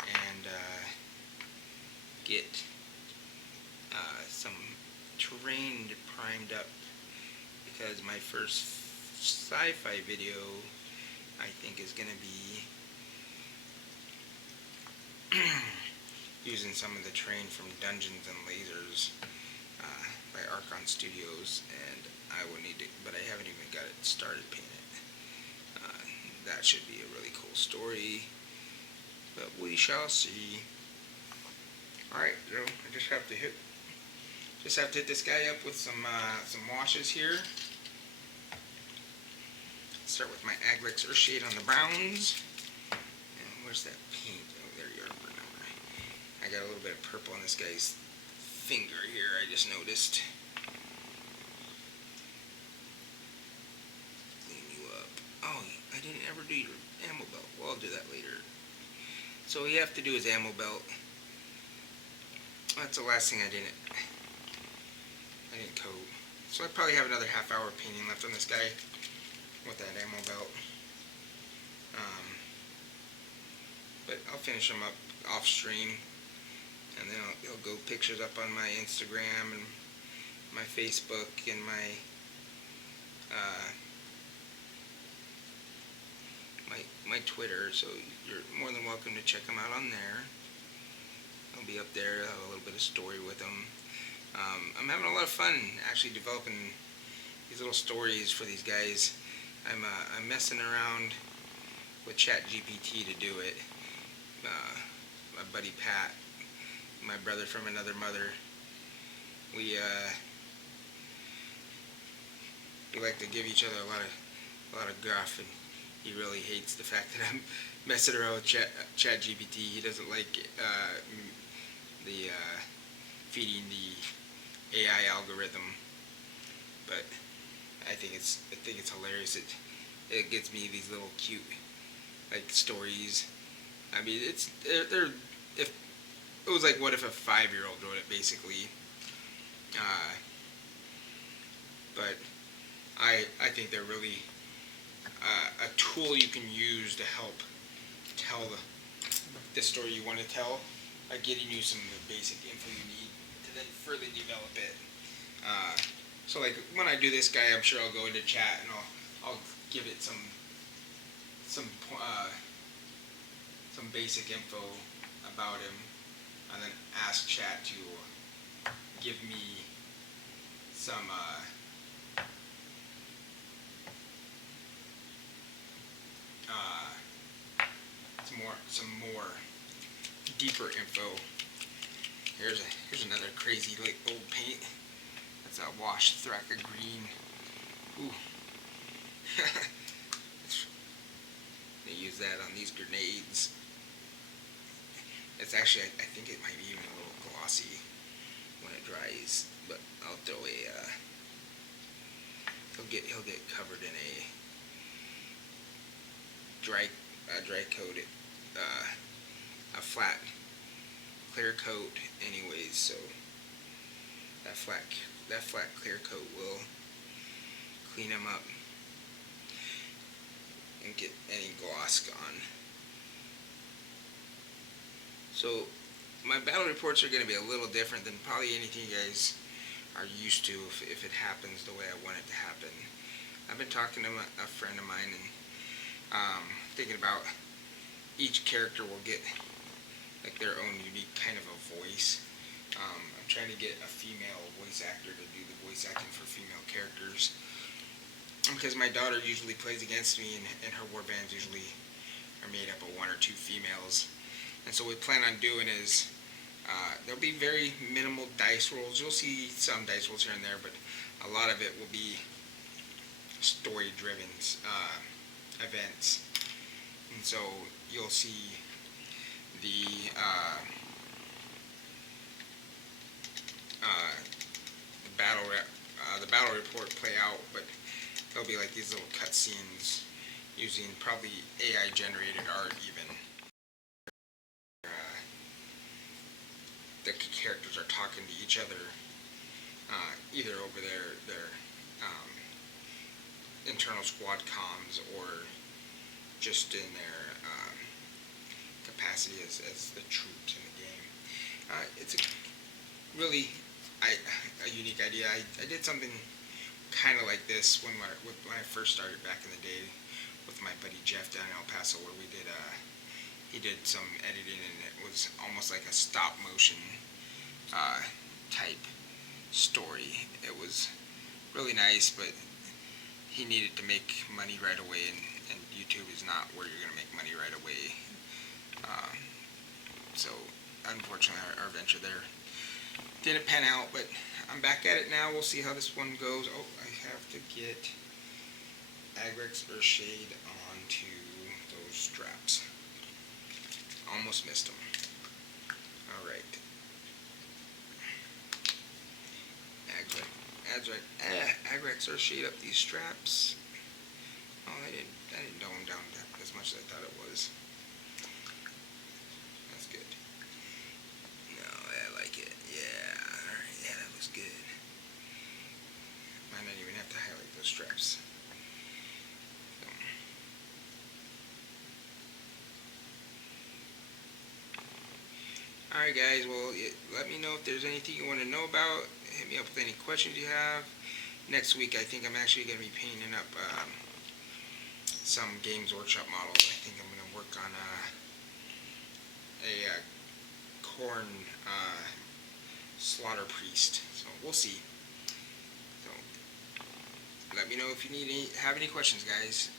and get some terrain primed up, because my first sci-fi video, I think, is going to be using some of the terrain from Dungeons and Lasers by Archon Studios, and I will need to, but I haven't even got it started painted. That should be a really cool story, but we shall see. Alright, so I just have to hit this guy up with some washes here. Start with my Aglex Earthshade on the browns. And where's that paint? Oh, there you are. I got a little bit of purple on this guy's finger here, I just noticed. Clean you up. Oh, I didn't ever do your ammo belt. Well, I'll do that later. So all you have to do is ammo belt. That's the last thing I didn't coat. So I probably have another half hour painting left on this guy with that ammo belt. But I'll finish him up off stream, and then I'll go pictures up on my Instagram and my Facebook and my Twitter, so you're more than welcome to check them out on there. I'll be up there. I'll have a little bit of story with them. I'm having a lot of fun actually developing these little stories for these guys. I'm messing around with ChatGPT to do it. My buddy Pat, my brother from another mother, we like to give each other a lot of guff, and he really hates the fact that I'm messing around with ChatGPT. He doesn't like feeding the AI algorithm, but I think it's hilarious. It gives me these little cute like stories. I mean, they're if it was like, what if a 5-year-old wrote it, basically. But I think they're really a tool you can use to help tell the story you want to tell, by getting you some of the basic info you need to then further develop it. So like when I do this guy, I'm sure I'll go into chat and I'll give it some basic info about him, and then ask chat to give me some more deeper info. Here's another crazy like old paint. That's a wash Thraka green. Ooh. They use that on these grenades. It's actually, I think it might be even a little glossy when it dries, but I'll throw he'll get covered in a dry coat, a flat clear coat anyways, so that flat clear coat will clean them up and get any gloss gone. So my battle reports are going to be a little different than probably anything you guys are used to if it happens the way I want it to happen. I've been talking to a friend of mine, and thinking about each character will get like their own unique kind of a voice. I'm trying to get a female voice actor to do the voice acting for female characters, because my daughter usually plays against me, and her war bands usually are made up of 1 or 2 females. And so what we plan on doing is there'll be very minimal dice rolls. You'll see some dice rolls here and there, but a lot of it will be story-driven events. And so you'll see the battle report play out, but there'll be like these little cutscenes using probably AI generated art even. The characters are talking to each other, either over their internal squad comms or just in their capacity as the troops in the game. It's a really a unique idea. I did something kind of like this when I first started back in the day with my buddy Jeff down in El Paso, where he did some editing, and it was almost like a stop motion type story. It was really nice, but he needed to make money right away, and YouTube is not where you're going to make money right away. So unfortunately our venture there didn't pan out, but I'm back at it now. We'll see how this one goes. Oh, I have to get Agrex Earthshade onto those straps. Almost missed them. Alright. Agrex Earthshade up these straps. Oh, I didn't dumb them down as much as I thought it was. That's good. No, I like it. Yeah, alright, yeah, that was good. Might not even have to highlight those straps. Alright guys, well, let me know if there's anything you want to know about. Hit me up with any questions you have. Next week I think I'm actually going to be painting up some Games Workshop models. I think I'm going to work on a corn slaughter priest. So we'll see. So let me know if you have any questions, guys.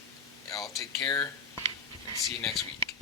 I'll take care and see you next week.